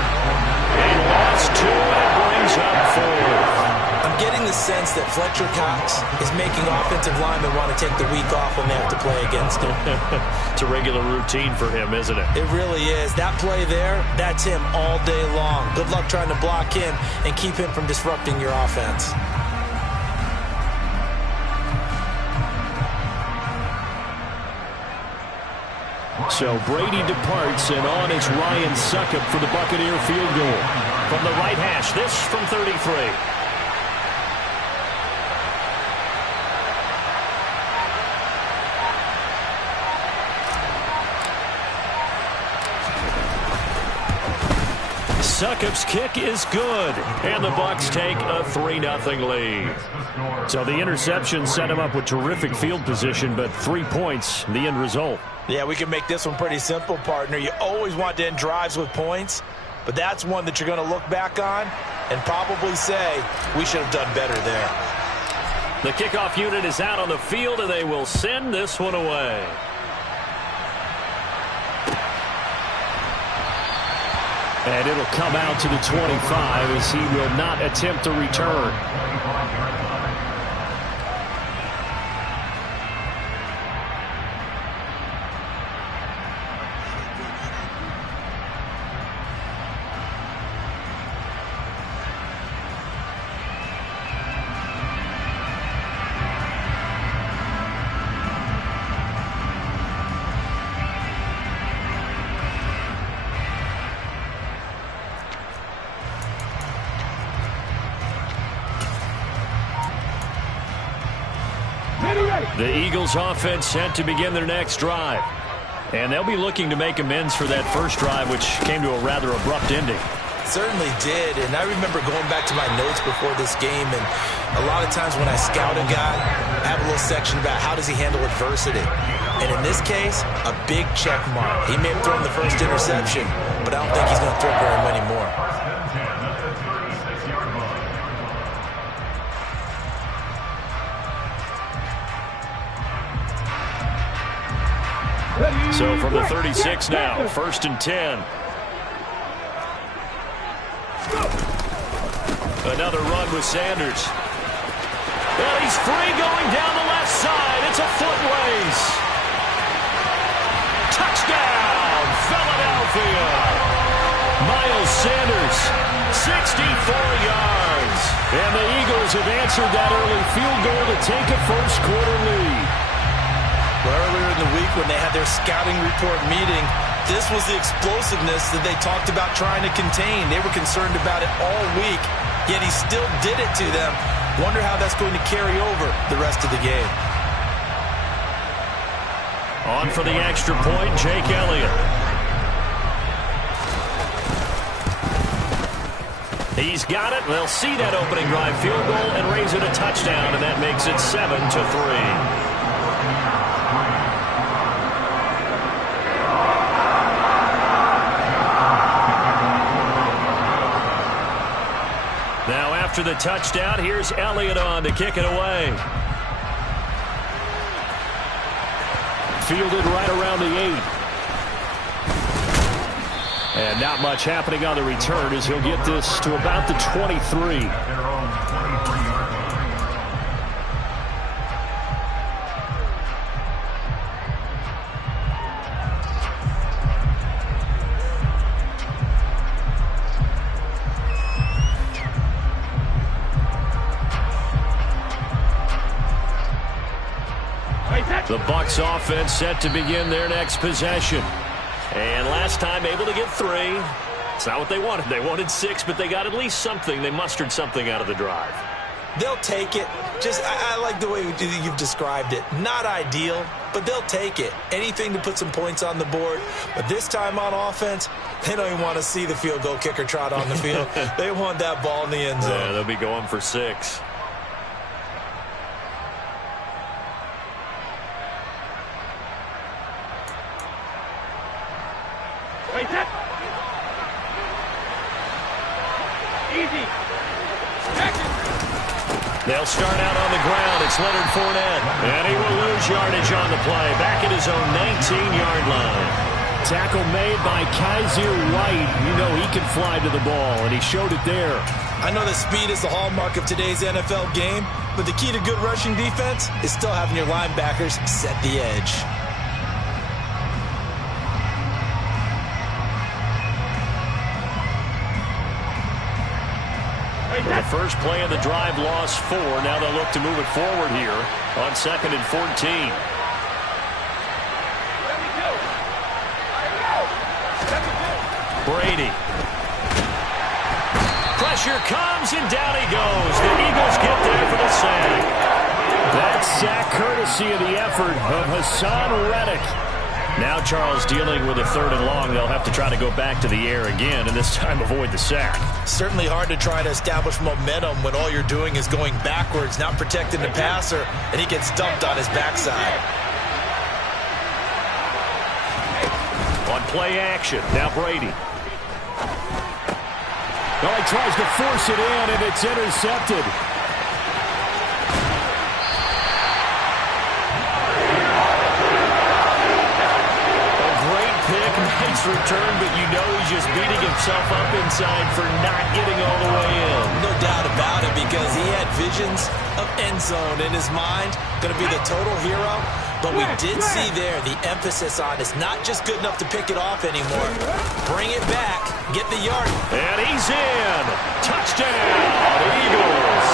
He lost 2 and it brings up 4. I'm getting the sense that Fletcher Cox is making offensive linemen want to take the week off when they have to play against him. It's a regular routine for him, isn't it? It really is. That play there, that's him all day long. Good luck trying to block him and keep him from disrupting your offense. So Brady departs, and on is Ryan Succop for the Buccaneer field goal. From the right hash, this from 33. Succop's kick is good, and the Bucs take a 3-0 lead. So the interception set him up with terrific field position, but 3 points, the end result. Yeah, we can make this one pretty simple, partner. You always want to end drives with points, but that's one that you're going to look back on and probably say, we should have done better there. The kickoff unit is out on the field, and they will send this one away. And it'll come out to the 25 as he will not attempt to return. The Eagles offense set to begin their next drive. And they'll be looking to make amends for that first drive, which came to a rather abrupt ending. Certainly did, and I remember going back to my notes before this game, and a lot of times when I scout a guy, I have a little section about how does he handle adversity. And in this case, a big check mark. He may have thrown the first interception, but I don't think he's going to throw very many more. So from the 36 now, 1st and 10. Another run with Sanders. Well, he's free going down the left side. It's a foot race. Touchdown, Philadelphia. Miles Sanders, 64 yards. And the Eagles have answered that early field goal to take a first-quarter lead. Earlier in the week when they had their scouting report meeting, this was the explosiveness that they talked about trying to contain. They were concerned about it all week, yet he still did it to them. Wonder how that's going to carry over the rest of the game. On for the extra point, Jake Elliott. He's got it. They'll see that opening drive field goal and raise it a touchdown, and that makes it 7-3. Now after the touchdown, here's Elliott on to kick it away. Fielded right around the 8. And not much happening on the return as he'll get this to about the 23. The Bucs offense set to begin their next possession. And last time able to get 3. It's not what they wanted. They wanted 6, but they got at least something. They mustered something out of the drive. They'll take it. I like the way you've described it. Not ideal, but they'll take it. Anything to put some points on the board. But this time on offense, they don't even want to see the field goal kicker trot on the field. They want that ball in the end zone. Yeah, they'll be going for 6. They'll start out on the ground. It's Leonard Fournette. And he will lose yardage on the play. Back at his own 19-yard line. Tackle made by Kaiser White. You know he can fly to the ball, and he showed it there. I know that speed is the hallmark of today's NFL game, but the key to good rushing defense is still having your linebackers set the edge. The first play of the drive lost 4. Now they'll look to move it forward here on 2nd and 14. Brady. Pressure comes, and down he goes. The Eagles get there for the sack. That sack courtesy of the effort of Hassan Reddick. Now Charles dealing with a 3rd and long. They'll have to try to go back to the air again, and this time avoid the sack. Certainly hard to try to establish momentum when all you're doing is going backwards, not protecting the passer, and he gets dumped on his backside. On play action, now Brady. Oh, he tries to force it in, and it's intercepted. Nice return, but you know he's just beating himself up inside for not getting all the way in. No doubt about it, because he had visions of end zone in his mind. Going to be the total hero. But we did see there the emphasis on it's not just good enough to pick it off anymore. Bring it back. Get the yard. And he's in. Touchdown, Eagles.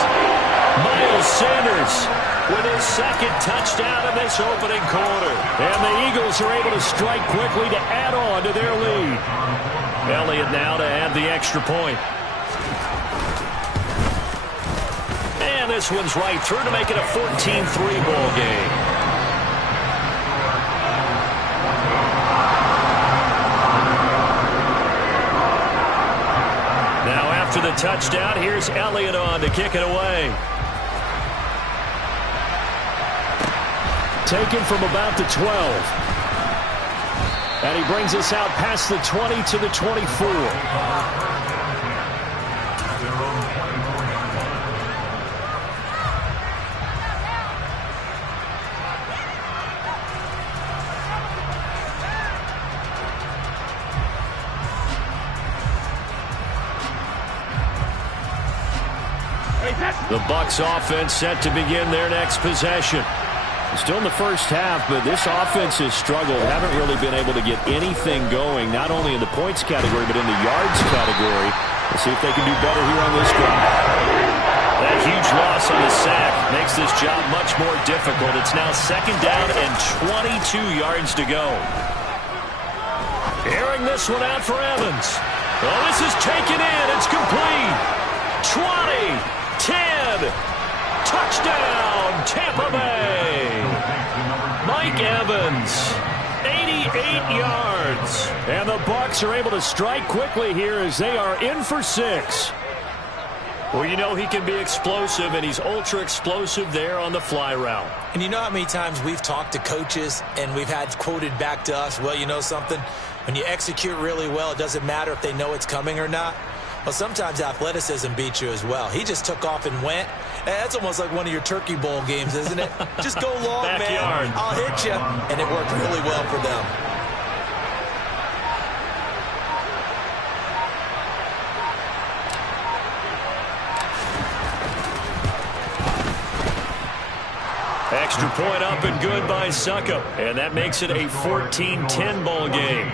Miles Sanders with his 2nd touchdown in this opening quarter. And the Eagles are able to strike quickly to add on to their lead. Elliott now to add the extra point. And this one's right through to make it a 14-3 ball game. Now after the touchdown, here's Elliott on to kick it away. Taken from about the 12. And he brings us out past the 20 to the 24. The Bucs offense set to begin their next possession. Still in the first half, but this offense has struggled. Haven't really been able to get anything going, not only in the points category, but in the yards category. Let's see if they can do better here on this drive. That huge loss on the sack makes this job much more difficult. It's now 2nd down and 22 yards to go. Airing this one out for Evans. Oh, this is taken in. It's complete. 20, 10, touchdown, Tampa Bay. Mike Evans, 88 yards. And the Bucs are able to strike quickly here as they are in for 6. Well, you know he can be explosive, and he's ultra explosive there on the fly route. And you know how many times we've talked to coaches and we've had quoted back to us, well, you know something? When you execute really well, it doesn't matter if they know it's coming or not. Well, sometimes athleticism beats you as well. He just took off and went. That's almost like one of your Turkey Bowl games, isn't it? Just go long, Backyard. man. I'll hit you. And it worked really well for them. Extra point up and good by Succop. And that makes it a 14-10 ball game.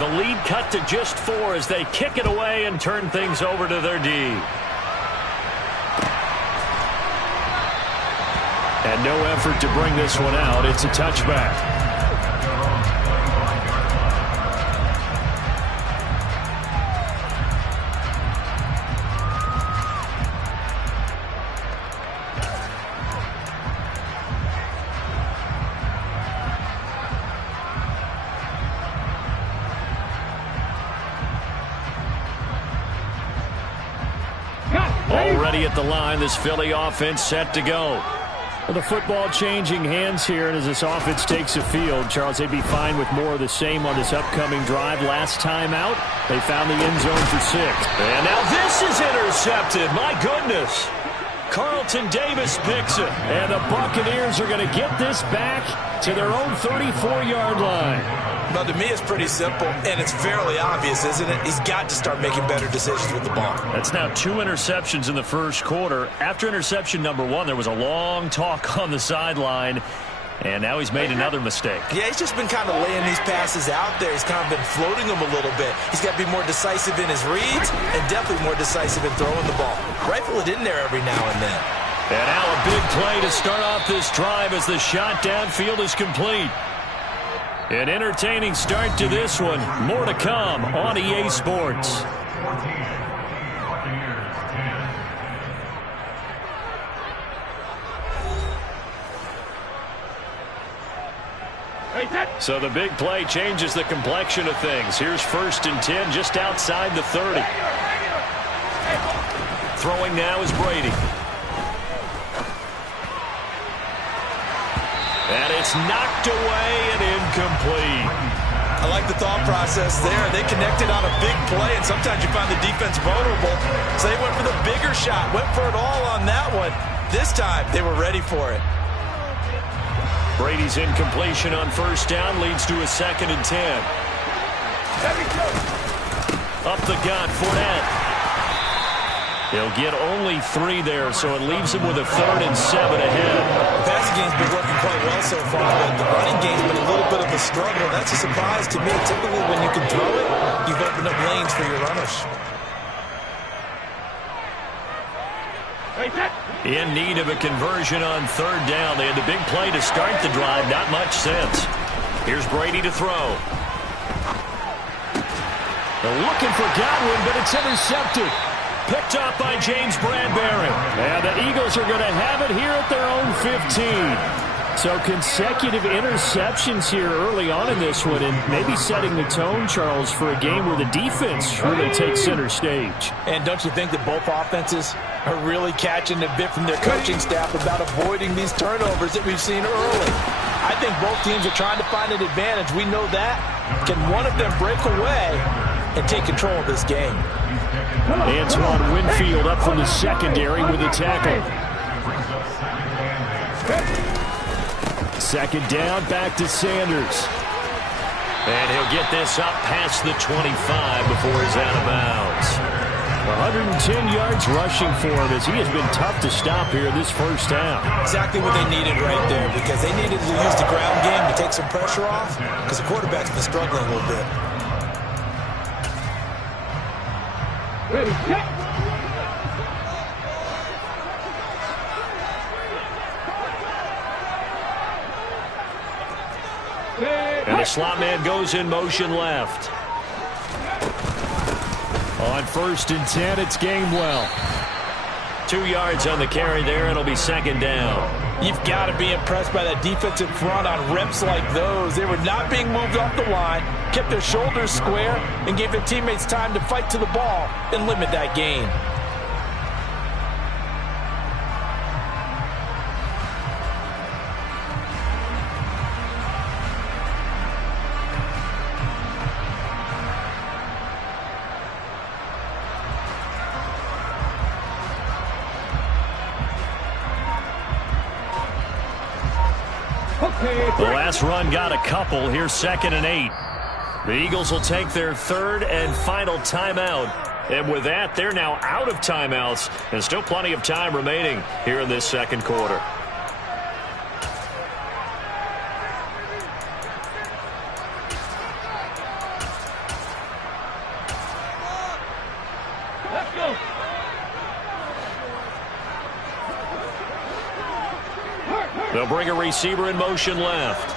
The lead cut to just 4 as they kick it away and turn things over to their D. And no effort to bring this one out. It's a touchback. Already at the line, this Philly offense set to go. The football changing hands here, and as this offense takes the field, Charles, they'd be fine with more of the same on this upcoming drive. Last time out, they found the end zone for 6. And now this is intercepted. My goodness. Carlton Davis picks it, and the Buccaneers are going to get this back to their own 34-yard line. Well, to me, it's pretty simple, and it's fairly obvious, isn't it? He's got to start making better decisions with the ball. That's now 2 interceptions in the first quarter. After interception number 1, there was a long talk on the sideline, and now he's made another mistake. Yeah, he's just been kind of laying these passes out there. He's kind of been floating them a little bit. He's got to be more decisive in his reads and definitely more decisive in throwing the ball. Rifle it in there every now and then. And now a big play to start off this drive as the shot downfield is complete. An entertaining start to this one. More to come on EA Sports. So the big play changes the complexion of things. Here's 1st and 10 just outside the 30. Throwing now is Brady. And it's knocked away and incomplete. I like the thought process there. They connected on a big play, and sometimes you find the defense vulnerable. So they went for the bigger shot, went for it all on that one. This time, they were ready for it. Brady's incompletion on 1st down leads to a 2nd and 10. Up the gut, Fournette. He'll get only 3 there, so it leaves him with a 3rd and 7 ahead. The passing game's been working quite well so far, but the running game's been a little bit of a struggle. That's a surprise to me. Typically, when you can throw it, you've opened up lanes for your runners. In need of a conversion on 3rd down. They had the big play to start the drive. Not much sense. Here's Brady to throw. They're looking for Godwin, but it's intercepted. Picked up by James Bradbury. And the Eagles are going to have it here at their own 15. So consecutive interceptions here early on in this one, and maybe setting the tone, Charles, for a game where the defense really takes center stage. And don't you think that both offenses are really catching a bit from their coaching staff about avoiding these turnovers that we've seen early? I think both teams are trying to find an advantage. We know that. Can one of them break away and take control of this game? Antoine Winfield up from the secondary with a tackle. 2nd down, back to Sanders. And he'll get this up past the 25 before he's out of bounds. 110 yards rushing for him as he has been tough to stop here this first half. Exactly what they needed right there, because they needed to use the ground game to take some pressure off, because the quarterback's been struggling a little bit. Ready, set. And the slot man goes in motion left. On 1st and 10, it's Gainwell. 2 yards on the carry there, and it'll be 2nd down. You've got to be impressed by that defensive front on reps like those. They were not being moved off the line, kept their shoulders square, and gave their teammates time to fight to the ball and limit that gain. The last run got a couple. Here's 2nd and 8. The Eagles will take their 3rd and final timeout. And with that, they're now out of timeouts. And still plenty of time remaining here in this 2nd quarter. Let's go. They'll bring a receiver in motion left.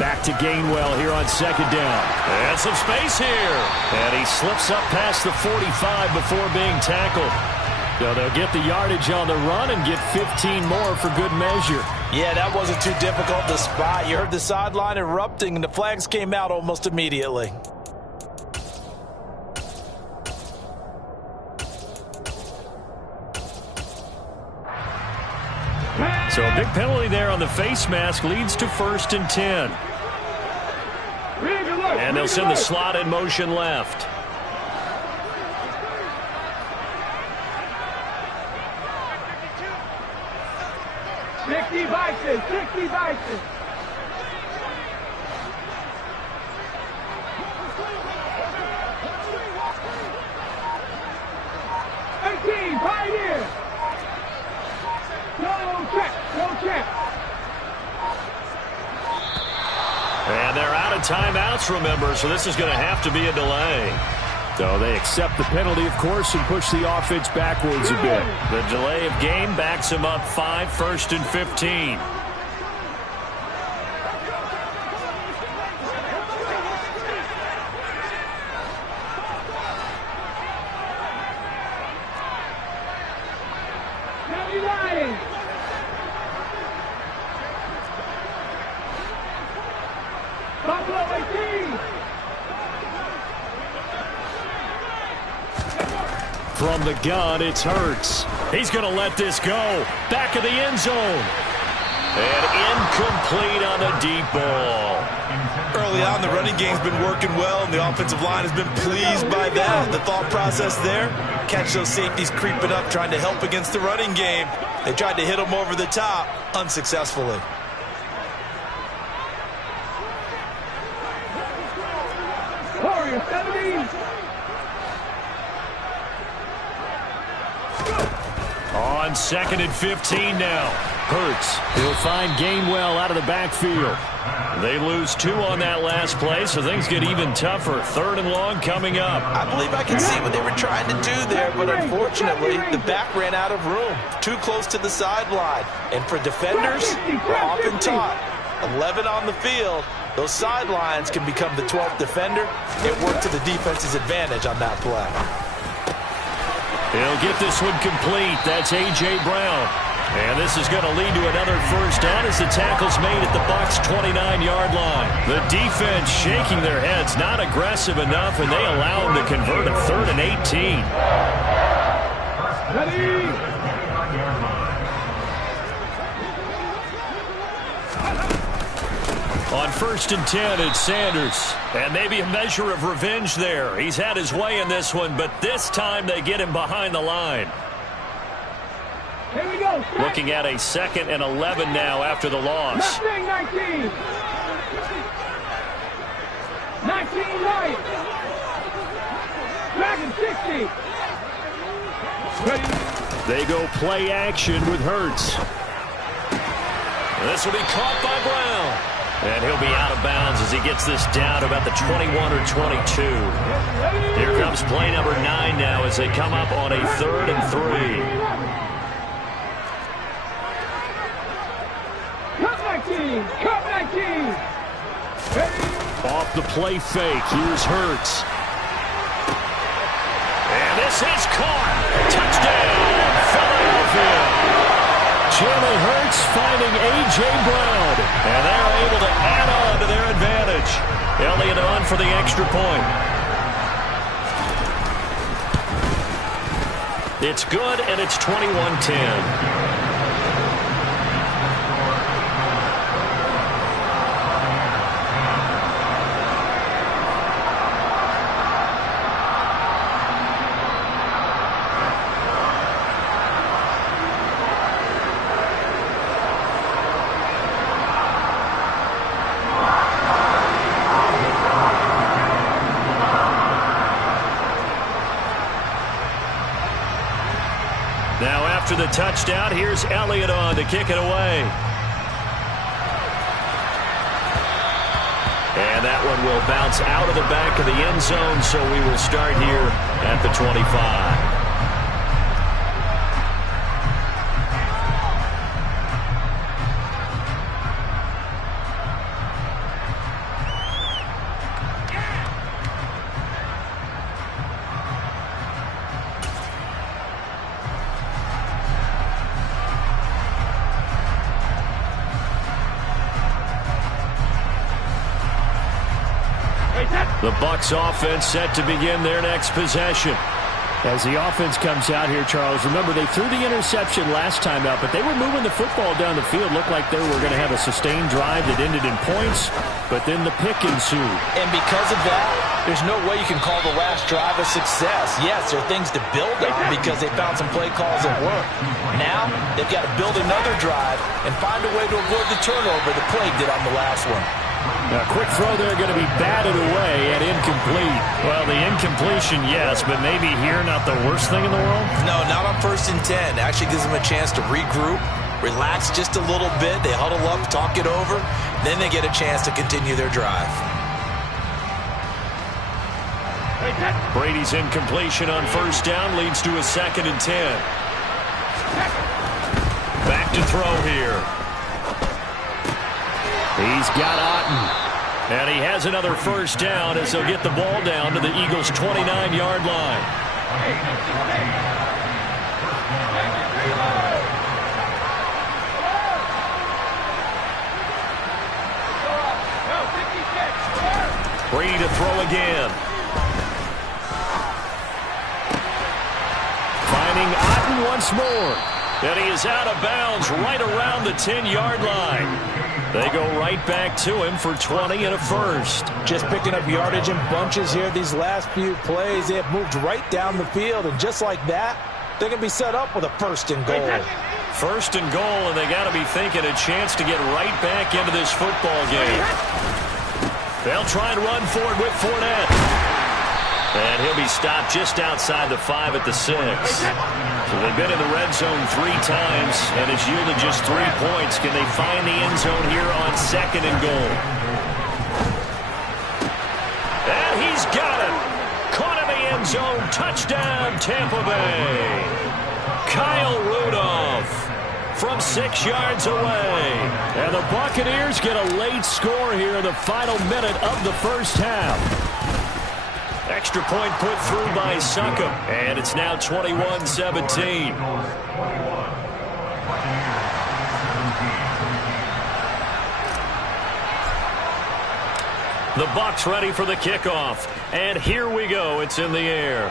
Back to Gainwell here on 2nd down. And some space here. And he slips up past the 45 before being tackled. So they'll get the yardage on the run and get 15 more for good measure. Yeah, that wasn't too difficult to spot. You heard the sideline erupting, and the flags came out almost immediately. So a big penalty there on the face mask leads to 1st and 10. And they'll send the slot in motion left. Sixty Bison, 60 Bison. Pioneer! No check, no check. And they're out of timeouts, remember, so this is going to have to be a delay. So they accept the penalty, of course, and push the offense backwards a bit. The delay of game backs them up 5, 1st and 15. From the gun, it's Hurts. He's going to let this go. Back of the end zone. And incomplete on the deep ball. Early on, the running game's been working well, and the offensive line has been pleased by that. The thought process there, catch those safeties creeping up, trying to help against the running game. They tried to hit them over the top, unsuccessfully. Warrior 70. On 2nd and 15 now. Hurts. He'll find Gainwell out of the backfield. They lose 2 on that last play, so things get even tougher. 3rd and long coming up. I believe I can see what they were trying to do there, but unfortunately, the back ran out of room. Too close to the sideline. And for defenders, we're often taught, 11 on the field, those sidelines can become the 12th defender. It worked to the defense's advantage on that play. He'll get this one complete. That's A.J. Brown. And this is going to lead to another 1st down as the tackle's made at the Bucs' 29-yard line. The defense shaking their heads, not aggressive enough, and they allow him to convert a 3rd and 18. Ready? On 1st and 10, it's Sanders. And maybe a measure of revenge there. He's had his way in this one, but this time they get him behind the line. Here we go. Looking at a 2nd and 11 now after the loss. 19. 19 right. Dragon 60. Ready? They go play action with Hurts. This will be caught by Brown. And he'll be out of bounds as he gets this down to about the 21 or 22. Here comes play number 9 now as they come up on a 3rd and 3. Cut 19. Ready? Off the play fake, here's Hurts. And this is caught. Touchdown, Philadelphia. Jalen Hurts finding A.J. Brown. And they're able to add on to their advantage. Elliott on for the extra point. It's good, and it's 21-10. Now after the touchdown, here's Elliott on to kick it away. And that one will bounce out of the back of the end zone, so we will start here at the 25. The Bucs offense set to begin their next possession. As the offense comes out here, Charles, remember they threw the interception last time out, but they were moving the football down the field. Looked like they were going to have a sustained drive that ended in points, but then the pick ensued. And because of that, there's no way you can call the last drive a success. Yes, there are things to build on because they found some play calls that work. Now, they've got to build another drive and find a way to avoid the turnover the play did on the last one. A quick throw there going to be batted away and incomplete. Well, the incompletion, yes, but maybe here not the worst thing in the world? No, not on 1st and 10. Actually gives them a chance to regroup, relax just a little bit. They huddle up, talk it over. Then they get a chance to continue their drive. Brady's incompletion on 1st down leads to a 2nd and 10. Back to throw here. He's got Otten. And he has another 1st down as they'll get the ball down to the Eagles' 29-yard line. Brady to throw again. Finding Otten once more. And he is out of bounds right around the 10-yard line. They go right back to him for 20 and a 1st. Just picking up yardage in bunches here these last few plays. They have moved right down the field, and just like that, they're going to be set up with a 1st and goal. 1st and goal, and they got to be thinking a chance to get right back into this football game. They'll try and run for it with Fournette. And he'll be stopped just outside the 5 at the 6. So they've been in the red zone 3 times, and it's yielded just 3 points. Can they find the end zone here on 2nd and goal? And he's got it. Caught in the end zone. Touchdown, Tampa Bay. Kyle Rudolph from 6 yards away. And the Buccaneers get a late score here in the final minute of the 1st half. Extra point put through by Succop, and it's now 21-17. The Bucs ready for the kickoff, and here we go. It's in the air.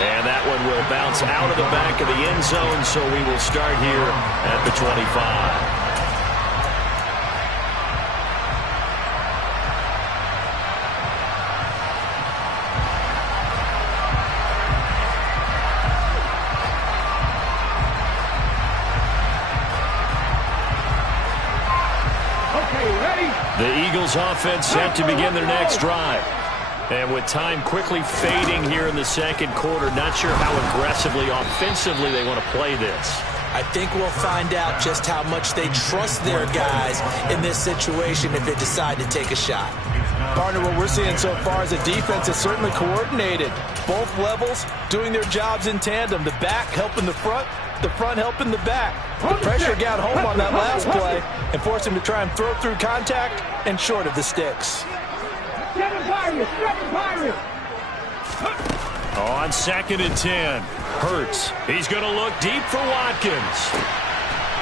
And that one will bounce out of the back of the end zone, so we will start here at the 25. The Eagles offense set to begin their next drive. And with time quickly fading here in the 2nd quarter, not sure how aggressively, offensively they want to play this. I think we'll find out just how much they trust their guys in this situation if they decide to take a shot. Partner, what we're seeing so far is the defense is certainly coordinated. Both levels doing their jobs in tandem. The back helping the front helping the back. The pressure got home on that last play and forced him to try and throw through contact and short of the sticks. On 2nd and 10, Hurts. He's going to look deep for Watkins.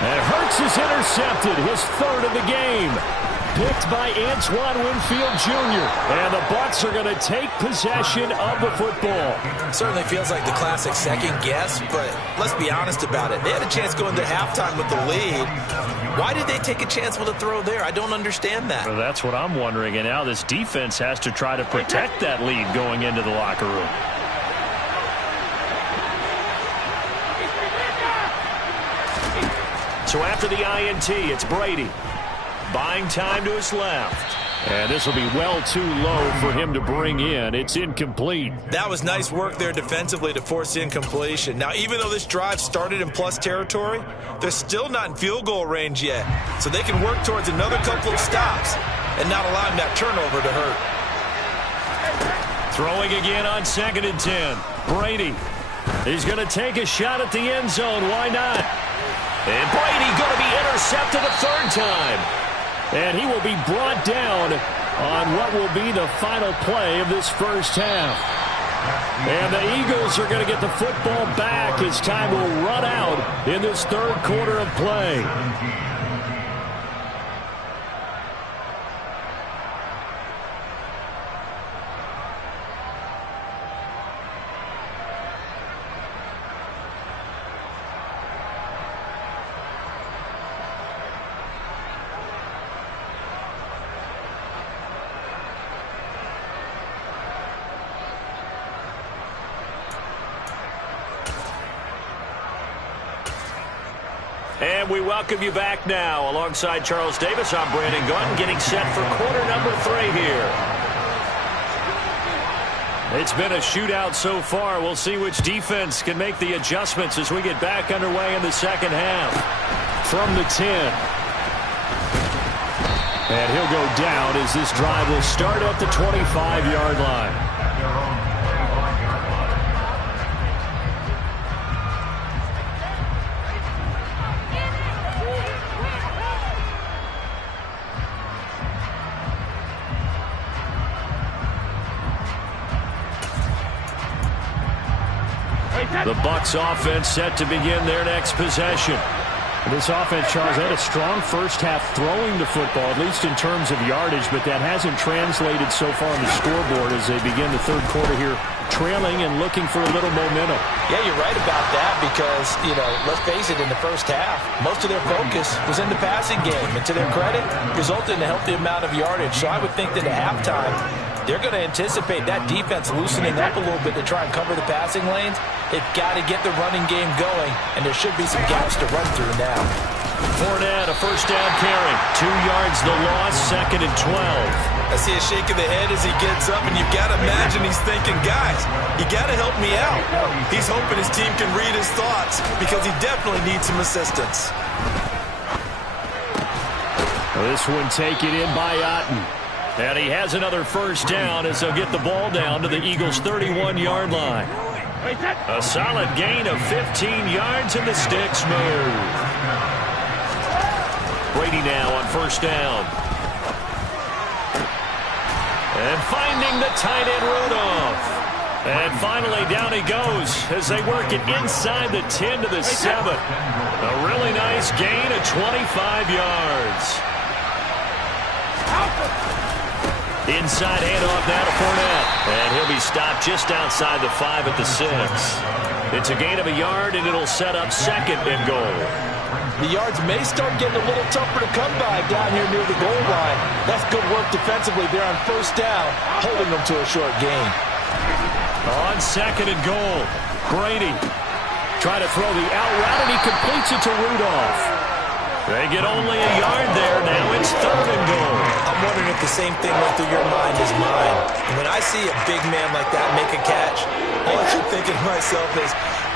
And Hurts is intercepted, his 3rd of the game. Picked by Antoine Winfield Jr. And the Bucs are going to take possession of the football. Certainly feels like the classic second guess, but let's be honest about it. They had a chance going to halftime with the lead. Why did they take a chance with a throw there? I don't understand that. Well, that's what I'm wondering. And now this defense has to try to protect that lead going into the locker room. So after the INT, it's Brady. Buying time to his left. And this will be well too low for him to bring in. It's incomplete. That was nice work there defensively to force incompletion. Now, even though this drive started in plus territory, they're still not in field goal range yet. So they can work towards another couple of stops and not allowing that turnover to hurt. Throwing again on 2nd and 10. Brady. He's going to take a shot at the end zone. Why not? And Brady going to be intercepted a 3rd time. And he will be brought down on what will be the final play of this 1st half. And the Eagles are going to get the football back as time will run out in this 3rd quarter of play. And we welcome you back now. Alongside Charles Davis, I'm Brandon Gaudin, getting set for quarter number 3 here. It's been a shootout so far. We'll see which defense can make the adjustments as we get back underway in the second half. From the 10. And he'll go down as this drive will start at the 25-yard line. The Bucs offense set to begin their next possession. This offense, Charles, had a strong first half throwing the football, at least in terms of yardage, but that hasn't translated so far on the scoreboard as they begin the third quarter here, trailing and looking for a little momentum. Yeah, you're right about that because, let's face it, in the first half, most of their focus was in the passing game. And to their credit, resulted in a healthy amount of yardage. So I would think that at halftime, they're going to anticipate that defense loosening up a little bit to try and cover the passing lanes. They've got to get the running game going, and there should be some gaps to run through now. Fournette, a first down carry. 2 yards the loss, 2nd and 12. I see a shake of the head as he gets up, and you've got to imagine he's thinking, guys, you got to help me out. He's hoping his team can read his thoughts because he definitely needs some assistance. This one taken in by Otten. And he has another first down as they'll get the ball down to the Eagles' 31-yard line. A solid gain of 15 yards, and the sticks move. Brady now on first down. And finding the tight end Rudolph. And finally down he goes as they work it inside the 10 to the 7. A really nice gain of 25 yards. Inside handoff now to Fournette. And he'll be stopped just outside the 5 at the 6. It's a gain of a yard, and it'll set up 2nd and goal. The yards may start getting a little tougher to come by down here near the goal line. That's good work defensively there on first down, holding them to a short gain. On 2nd and goal, Brady trying to throw the out route, and he completes it to Rudolph. They get only a yard there. Now it's 3rd and goal. I'm wondering if the same thing went through your mind as mine. When I see a big man like that make a catch, all I keep thinking to myself is,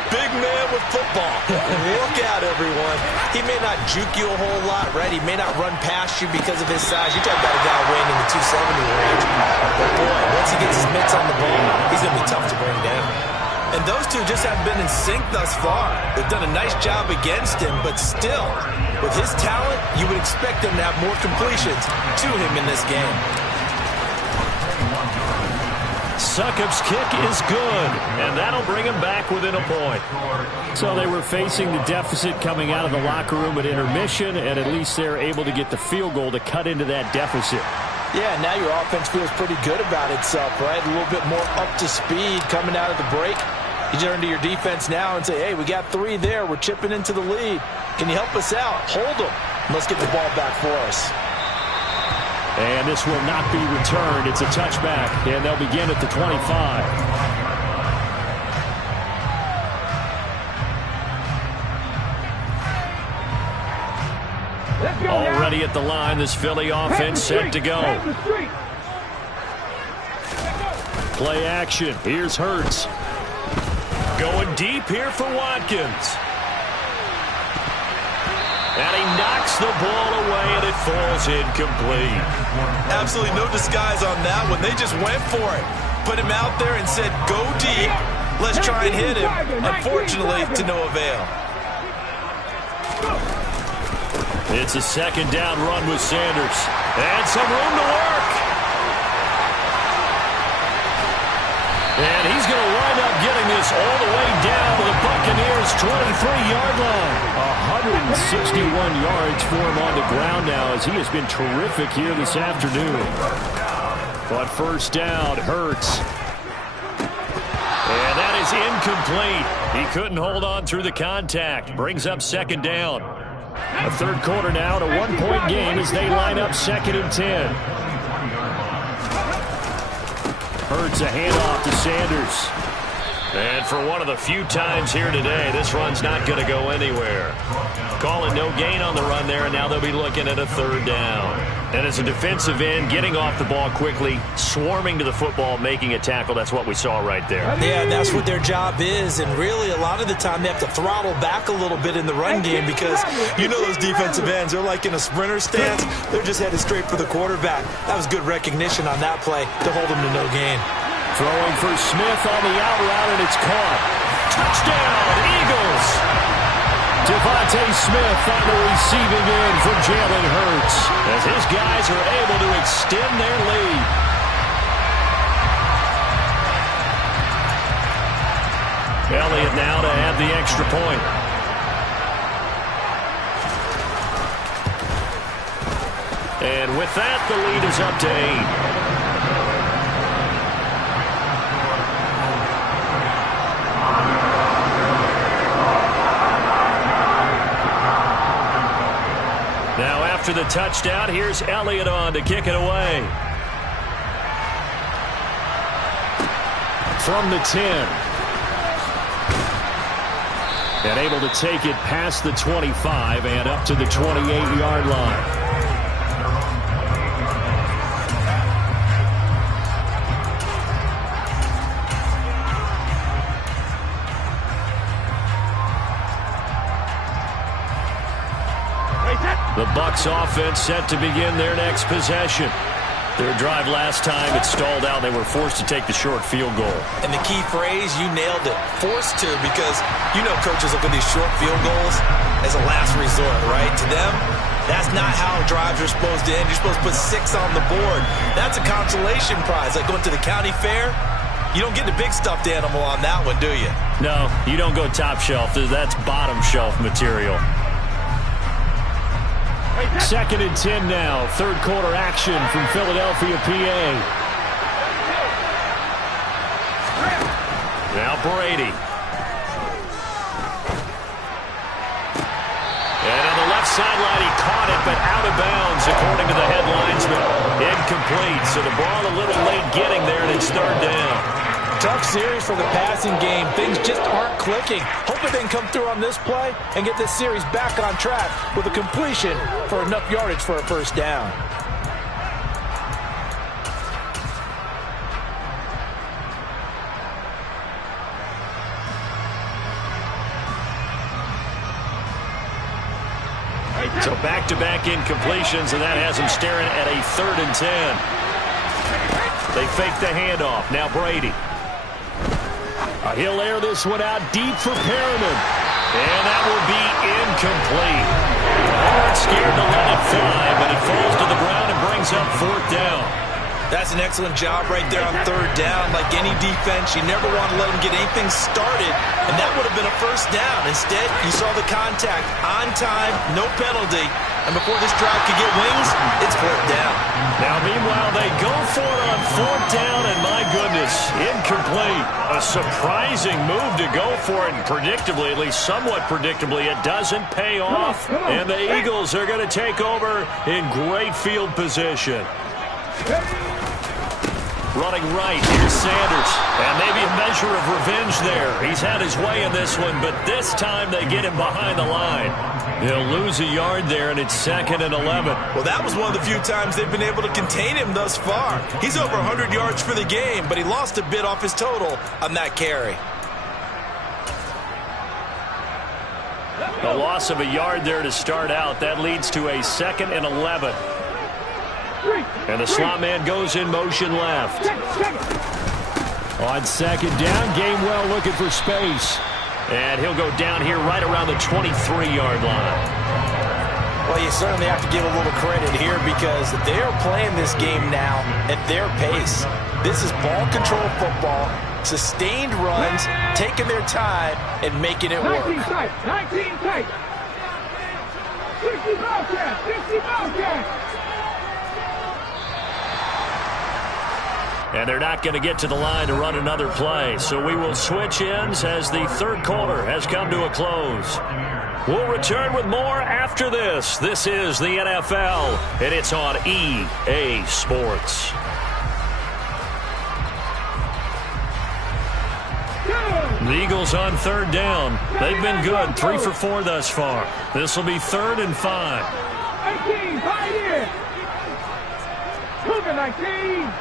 big man with football. Look out, everyone. He may not juke you a whole lot, right? He may not run past you because of his size. You're talking about a guy weighing in the 270 range. But boy, once he gets his mitts on the ball, he's going to be tough to bring down. And those two just haven't been in sync thus far. They've done a nice job against him, but still, with his talent, you would expect them to have more completions to him in this game. Succop's kick is good, and that'll bring him back within a point. So they were facing the deficit coming out of the locker room at intermission, and at least they're able to get the field goal to cut into that deficit. Yeah, now your offense feels pretty good about itself, right? A little bit more up to speed coming out of the break. You turn to your defense now and say, hey, we got 3 there. We're chipping into the lead. Can you help us out? Hold them. Let's get the ball back for us. And this will not be returned. It's a touchback, and they'll begin at the 25. Already at the line, this Philly offense set to go. Play action. Here's Hurts. Going deep here for Watkins. And he knocks the ball away, and it falls incomplete. Absolutely no disguise on that one. They just went for it. Put him out there and said, go deep. Let's try and hit him. Unfortunately, to no avail. It's a 2nd down run with Sanders. And some room to work. And he's going to wind up getting this all the way down to the Buccaneers' 23-yard line. 161 yards for him on the ground now as he has been terrific here this afternoon. But first down, Hurts. And that is incomplete. He couldn't hold on through the contact. Brings up 2nd down. A third quarter now, to 1-point game as they line up 2nd and 10. Hurts a handoff to Sanders. And for one of the few times here today, this run's not going to go anywhere. Calling no gain on the run there, and now they'll be looking at a third down. And as a defensive end, getting off the ball quickly, swarming to the football, making a tackle, that's what we saw right there. Yeah, that's what their job is, and really a lot of the time they have to throttle back a little bit in the run game because you know those defensive ends, they're like in a sprinter stance. They're just headed straight for the quarterback. That was good recognition on that play to hold them to no gain. Throwing for Smith on the out route, and it's caught. Touchdown, Eagles! Devontae Smith on the receiving end from Jalen Hurts as his guys are able to extend their lead. Elliott now to add the extra point. And with that, the lead is up to 8. Now after the touchdown, here's Elliott on to kick it away. From the 10. And able to take it past the 25 and up to the 28-yard line. The Bucs offense set to begin their next possession. Their drive last time, it stalled out. They were forced to take the short field goal. And the key phrase, you nailed it. Forced to, because you know coaches look at these short field goals as a last resort, right? To them, that's not how drives are supposed to end. You're supposed to put 6 on the board. That's a consolation prize. Like going to the county fair, you don't get the big stuffed animal on that one, do you? No, you don't go top shelf. That's bottom shelf material. 2nd and 10 now. Third quarter action from Philadelphia, PA. Now Brady. And on the left sideline, he caught it, but out of bounds, according to the headlinesman. Incomplete, so the ball a little late getting there, and it's third down. Tough series for the passing game. Things just aren't clicking. Hoping they can come through on this play and get this series back on track with a completion for enough yardage for a first down. So back-to-back incompletions, and that has him staring at a 3rd and 10. They fake the handoff. Now Brady. He'll air this one out deep for Perriman. And that will be incomplete. They weren't scared to let it fly, but it falls to the ground and brings up 4th down. That's an excellent job right there on 3rd down. Like any defense, you never want to let them get anything started, and that would have been a first down. Instead, you saw the contact on time, no penalty, and before this drive could get wings, it's 4th down. Now, meanwhile, they go for it on 4th down, and my goodness, incomplete. A surprising move to go for it, and predictably, at least somewhat predictably, it doesn't pay off, and the Eagles are going to take over in great field position. Running right, here's Sanders. And maybe a measure of revenge there. He's had his way in this one, but this time they get him behind the line. They'll lose a yard there, and it's 2nd and 11. Well, that was one of the few times they've been able to contain him thus far. He's over 100 yards for the game, but he lost a bit off his total on that carry. A loss of a yard there to start out. That leads to a 2nd and 11. And the slot man goes in motion left. On 2nd down, Gainwell looking for space. And he'll go down here right around the 23-yard line. Well, you certainly have to give a little credit here because they are playing this game now at their pace. This is ball control football, sustained runs, taking their time, and making it work. 19 tight, 19 tight. 60 Bobcats, 60 Bobcats. And they're not going to get to the line to run another play. So we will switch ends as the third quarter has come to a close. We'll return with more after this. This is the NFL, and it's on EA Sports. Go! The Eagles on third down. They've been good, 3 for 4 thus far. This will be 3rd and 5. 18, 5 years. Cougar 19.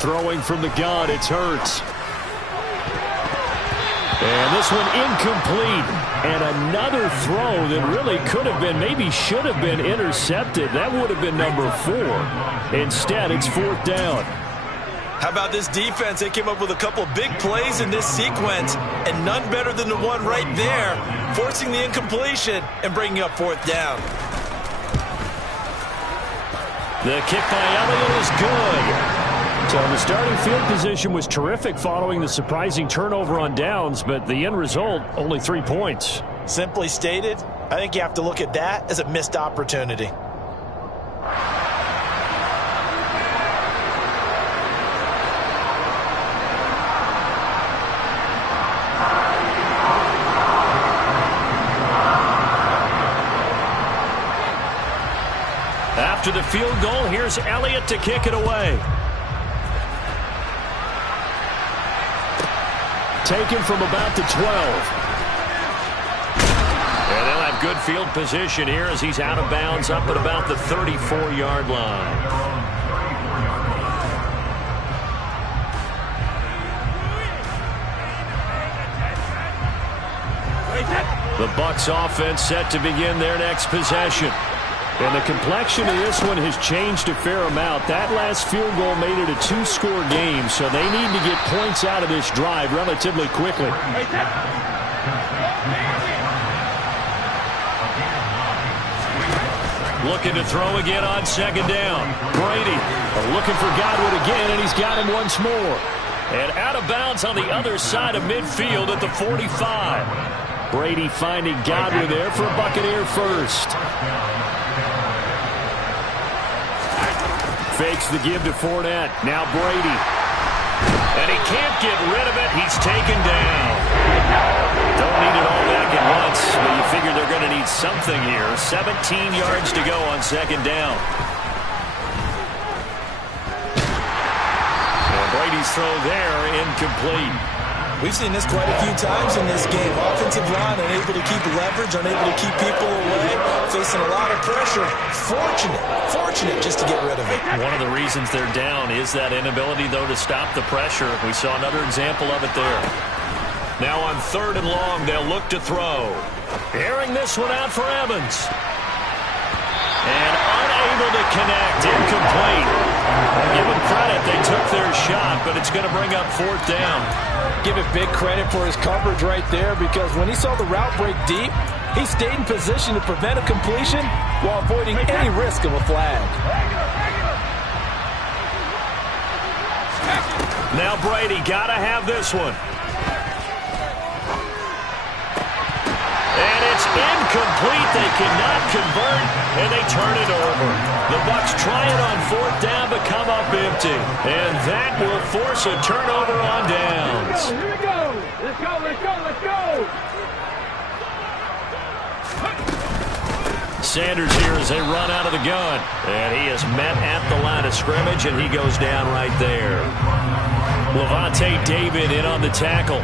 Throwing from the gun, it's Hurts. And this one incomplete. And another throw that really could have been, maybe should have been intercepted. That would have been number 4. Instead, it's 4th down. How about this defense? They came up with a couple big plays in this sequence, and none better than the one right there, forcing the incompletion and bringing up 4th down. The kick by Elliott is good. So the starting field position was terrific following the surprising turnover on downs, but the end result, only 3 points. Simply stated, I think you have to look at that as a missed opportunity. After the field goal, here's Elliott to kick it away. Taken from about the 12. And they'll have good field position here as he's out of bounds up at about the 34-yard line. The Bucs offense set to begin their next possession. And the complexion of this one has changed a fair amount. That last field goal made it a 2-score game, so they need to get points out of this drive relatively quickly. Looking to throw again on 2nd down. Brady looking for Godwin again, and he's got him once more. And out of bounds on the other side of midfield at the 45. Brady finding Godwin there for a Buccaneer first. Fakes the give to Fournette. Now Brady. And he can't get rid of it. He's taken down. Don't need it all back at once, but you figure they're going to need something here. 17 yards to go on 2nd down. And Brady's throw there, incomplete. We've seen this quite a few times in this game. Offensive line unable to keep leverage, unable to keep people away, facing a lot of pressure. Fortunate just to get rid of it. One of the reasons they're down is that inability, though, to stop the pressure. We saw another example of it there. Now on 3rd and long, they'll look to throw. Airing this one out for Evans. And unable to connect, incomplete. Give them credit, they took their shot, but it's going to bring up 4th down. Give it big credit for his coverage right there, because when he saw the route break deep, he stayed in position to prevent a completion while avoiding any risk of a flag. Now Brady, got to have this one. And it's incomplete. They cannot convert, and they turn it over. The Bucs try it on 4th down, but come up empty. And that will force a turnover on downs. Here we go. Let's go. Sanders here as they run out of the gun. And he is met at the line of scrimmage, and he goes down right there. Lavonte David in on the tackle.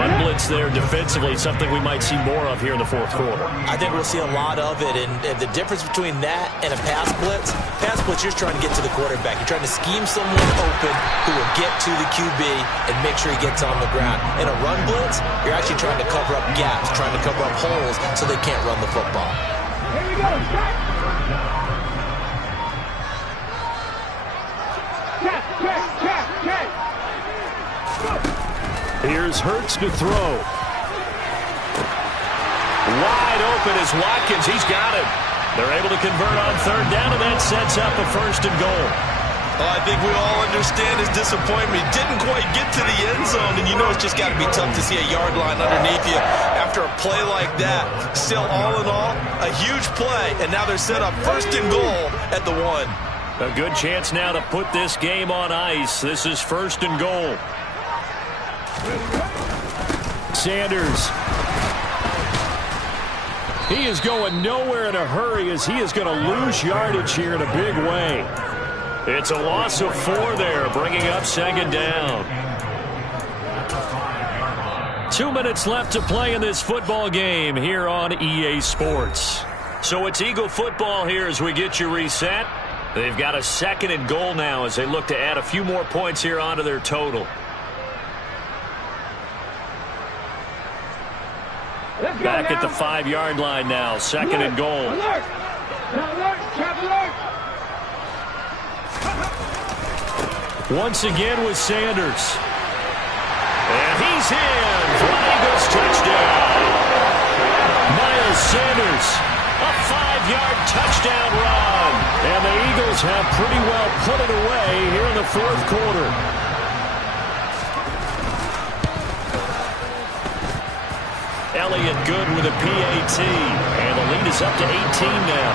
Run blitz there defensively, something we might see more of here in the 4th quarter. I think we'll see a lot of it, and the difference between that and a pass blitz, you're just trying to get to the quarterback. You're trying to scheme someone open who will get to the QB and make sure he gets on the ground. In a run blitz, you're actually trying to cover up gaps, trying to cover up holes so they can't run the football. Here we go. Check. Here's Hurts to throw. Wide open is Watkins. He's got it. They're able to convert on 3rd down, and that sets up a 1st and goal. Well, I think we all understand his disappointment. He didn't quite get to the end zone, and you know it's just got to be tough to see a yard line underneath you after a play like that. Still, all in all, a huge play, and now they're set up 1st and goal at the 1. A good chance now to put this game on ice. This is 1st and goal. Sanders. He is going nowhere in a hurry as he is going to lose yardage here in a big way. It's a loss of 4 there, bringing up 2nd down. 2 minutes left to play in this football game here on EA Sports. So it's Eagle football here as we get you reset. They've got a 2nd and goal now as they look to add a few more points here onto their total. Back at the 5-yard line now, 2nd and goal. Alert! Alert! Trap alert! Once again with Sanders. And he's in for an Eagles touchdown. Miles Sanders, a 5-yard touchdown run. And the Eagles have pretty well put it away here in the 4th quarter. Elliott good with a PAT. And the lead is up to 18 now.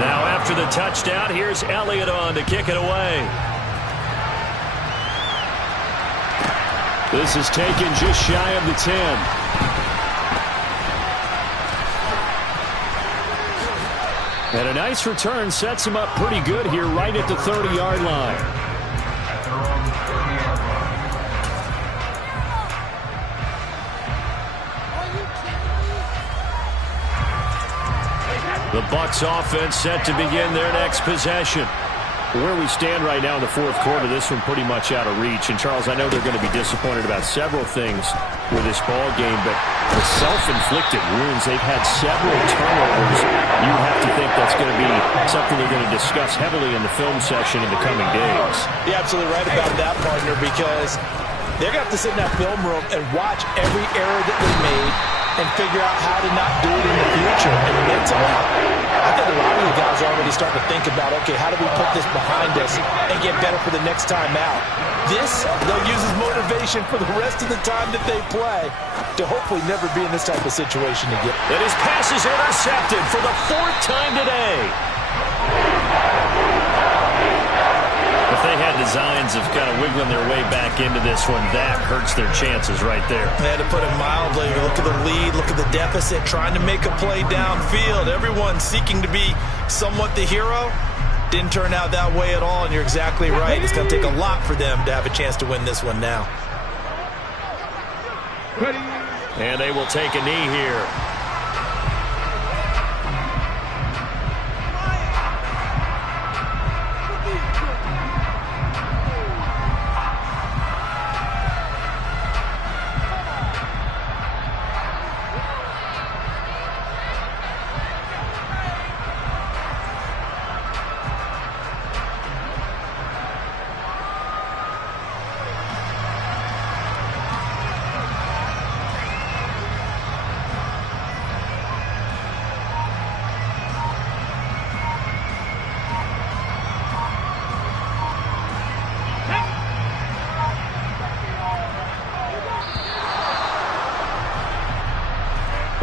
Now after the touchdown, here's Elliott on to kick it away. This is taken just shy of the 10. And a nice return sets him up pretty good here right at the 30-yard line. The Bucs offense set to begin their next possession. Where we stand right now in the 4th quarter, this one pretty much out of reach. And, Charles, I know they're going to be disappointed about several things with this ball game, but the self-inflicted wounds, they've had several turnovers. You have to think that's going to be something they're going to discuss heavily in the film session in the coming days. You're absolutely right about that, partner, because they're going to have to sit in that film room and watch every error that they made and figure out how to not do it in the future. And mentally, I think a lot of the guys are already starting to think about, okay, how do we put this behind us and get better for the next time out? This, they'll use as motivation for the rest of the time that they play to hopefully never be in this type of situation again. And his pass is intercepted for the 4th time today. If they had designs of kind of wiggling their way back into this one, that hurts their chances right there. They had to put it mildly. Look at the lead, look at the deficit, trying to make a play downfield. Everyone seeking to be somewhat the hero. Didn't turn out that way at all, and you're exactly right. It's going to take a lot for them to have a chance to win this one now. And they will take a knee here.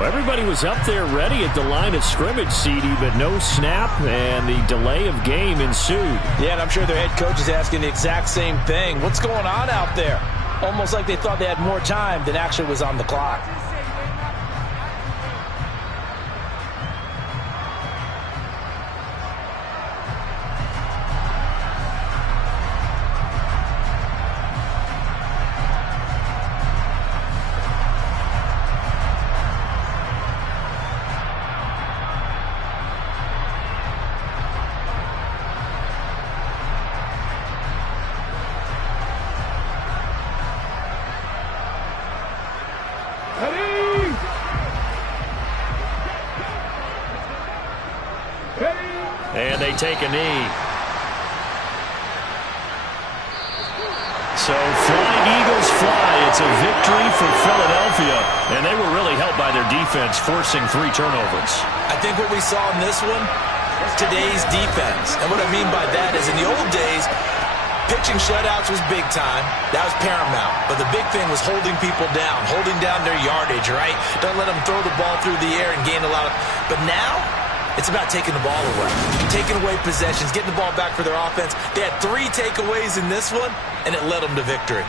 Everybody was up there ready at the line of scrimmage, CD, but no snap, and the delay of game ensued. Yeah, and I'm sure their head coach is asking the exact same thing. What's going on out there? Almost like they thought they had more time than actually was on the clock. And they take a knee. So Flying Eagles fly. It's a victory for Philadelphia. And they were really helped by their defense, forcing 3 turnovers. I think what we saw in this one, today's defense. And what I mean by that is in the old days, pitching shutouts was big time. That was paramount. But the big thing was holding people down, holding down their yardage, right? Don't let them throw the ball through the air and gain a lot of... But now, it's about taking the ball away, taking away possessions, getting the ball back for their offense. They had 3 takeaways in this one, and it led them to victory.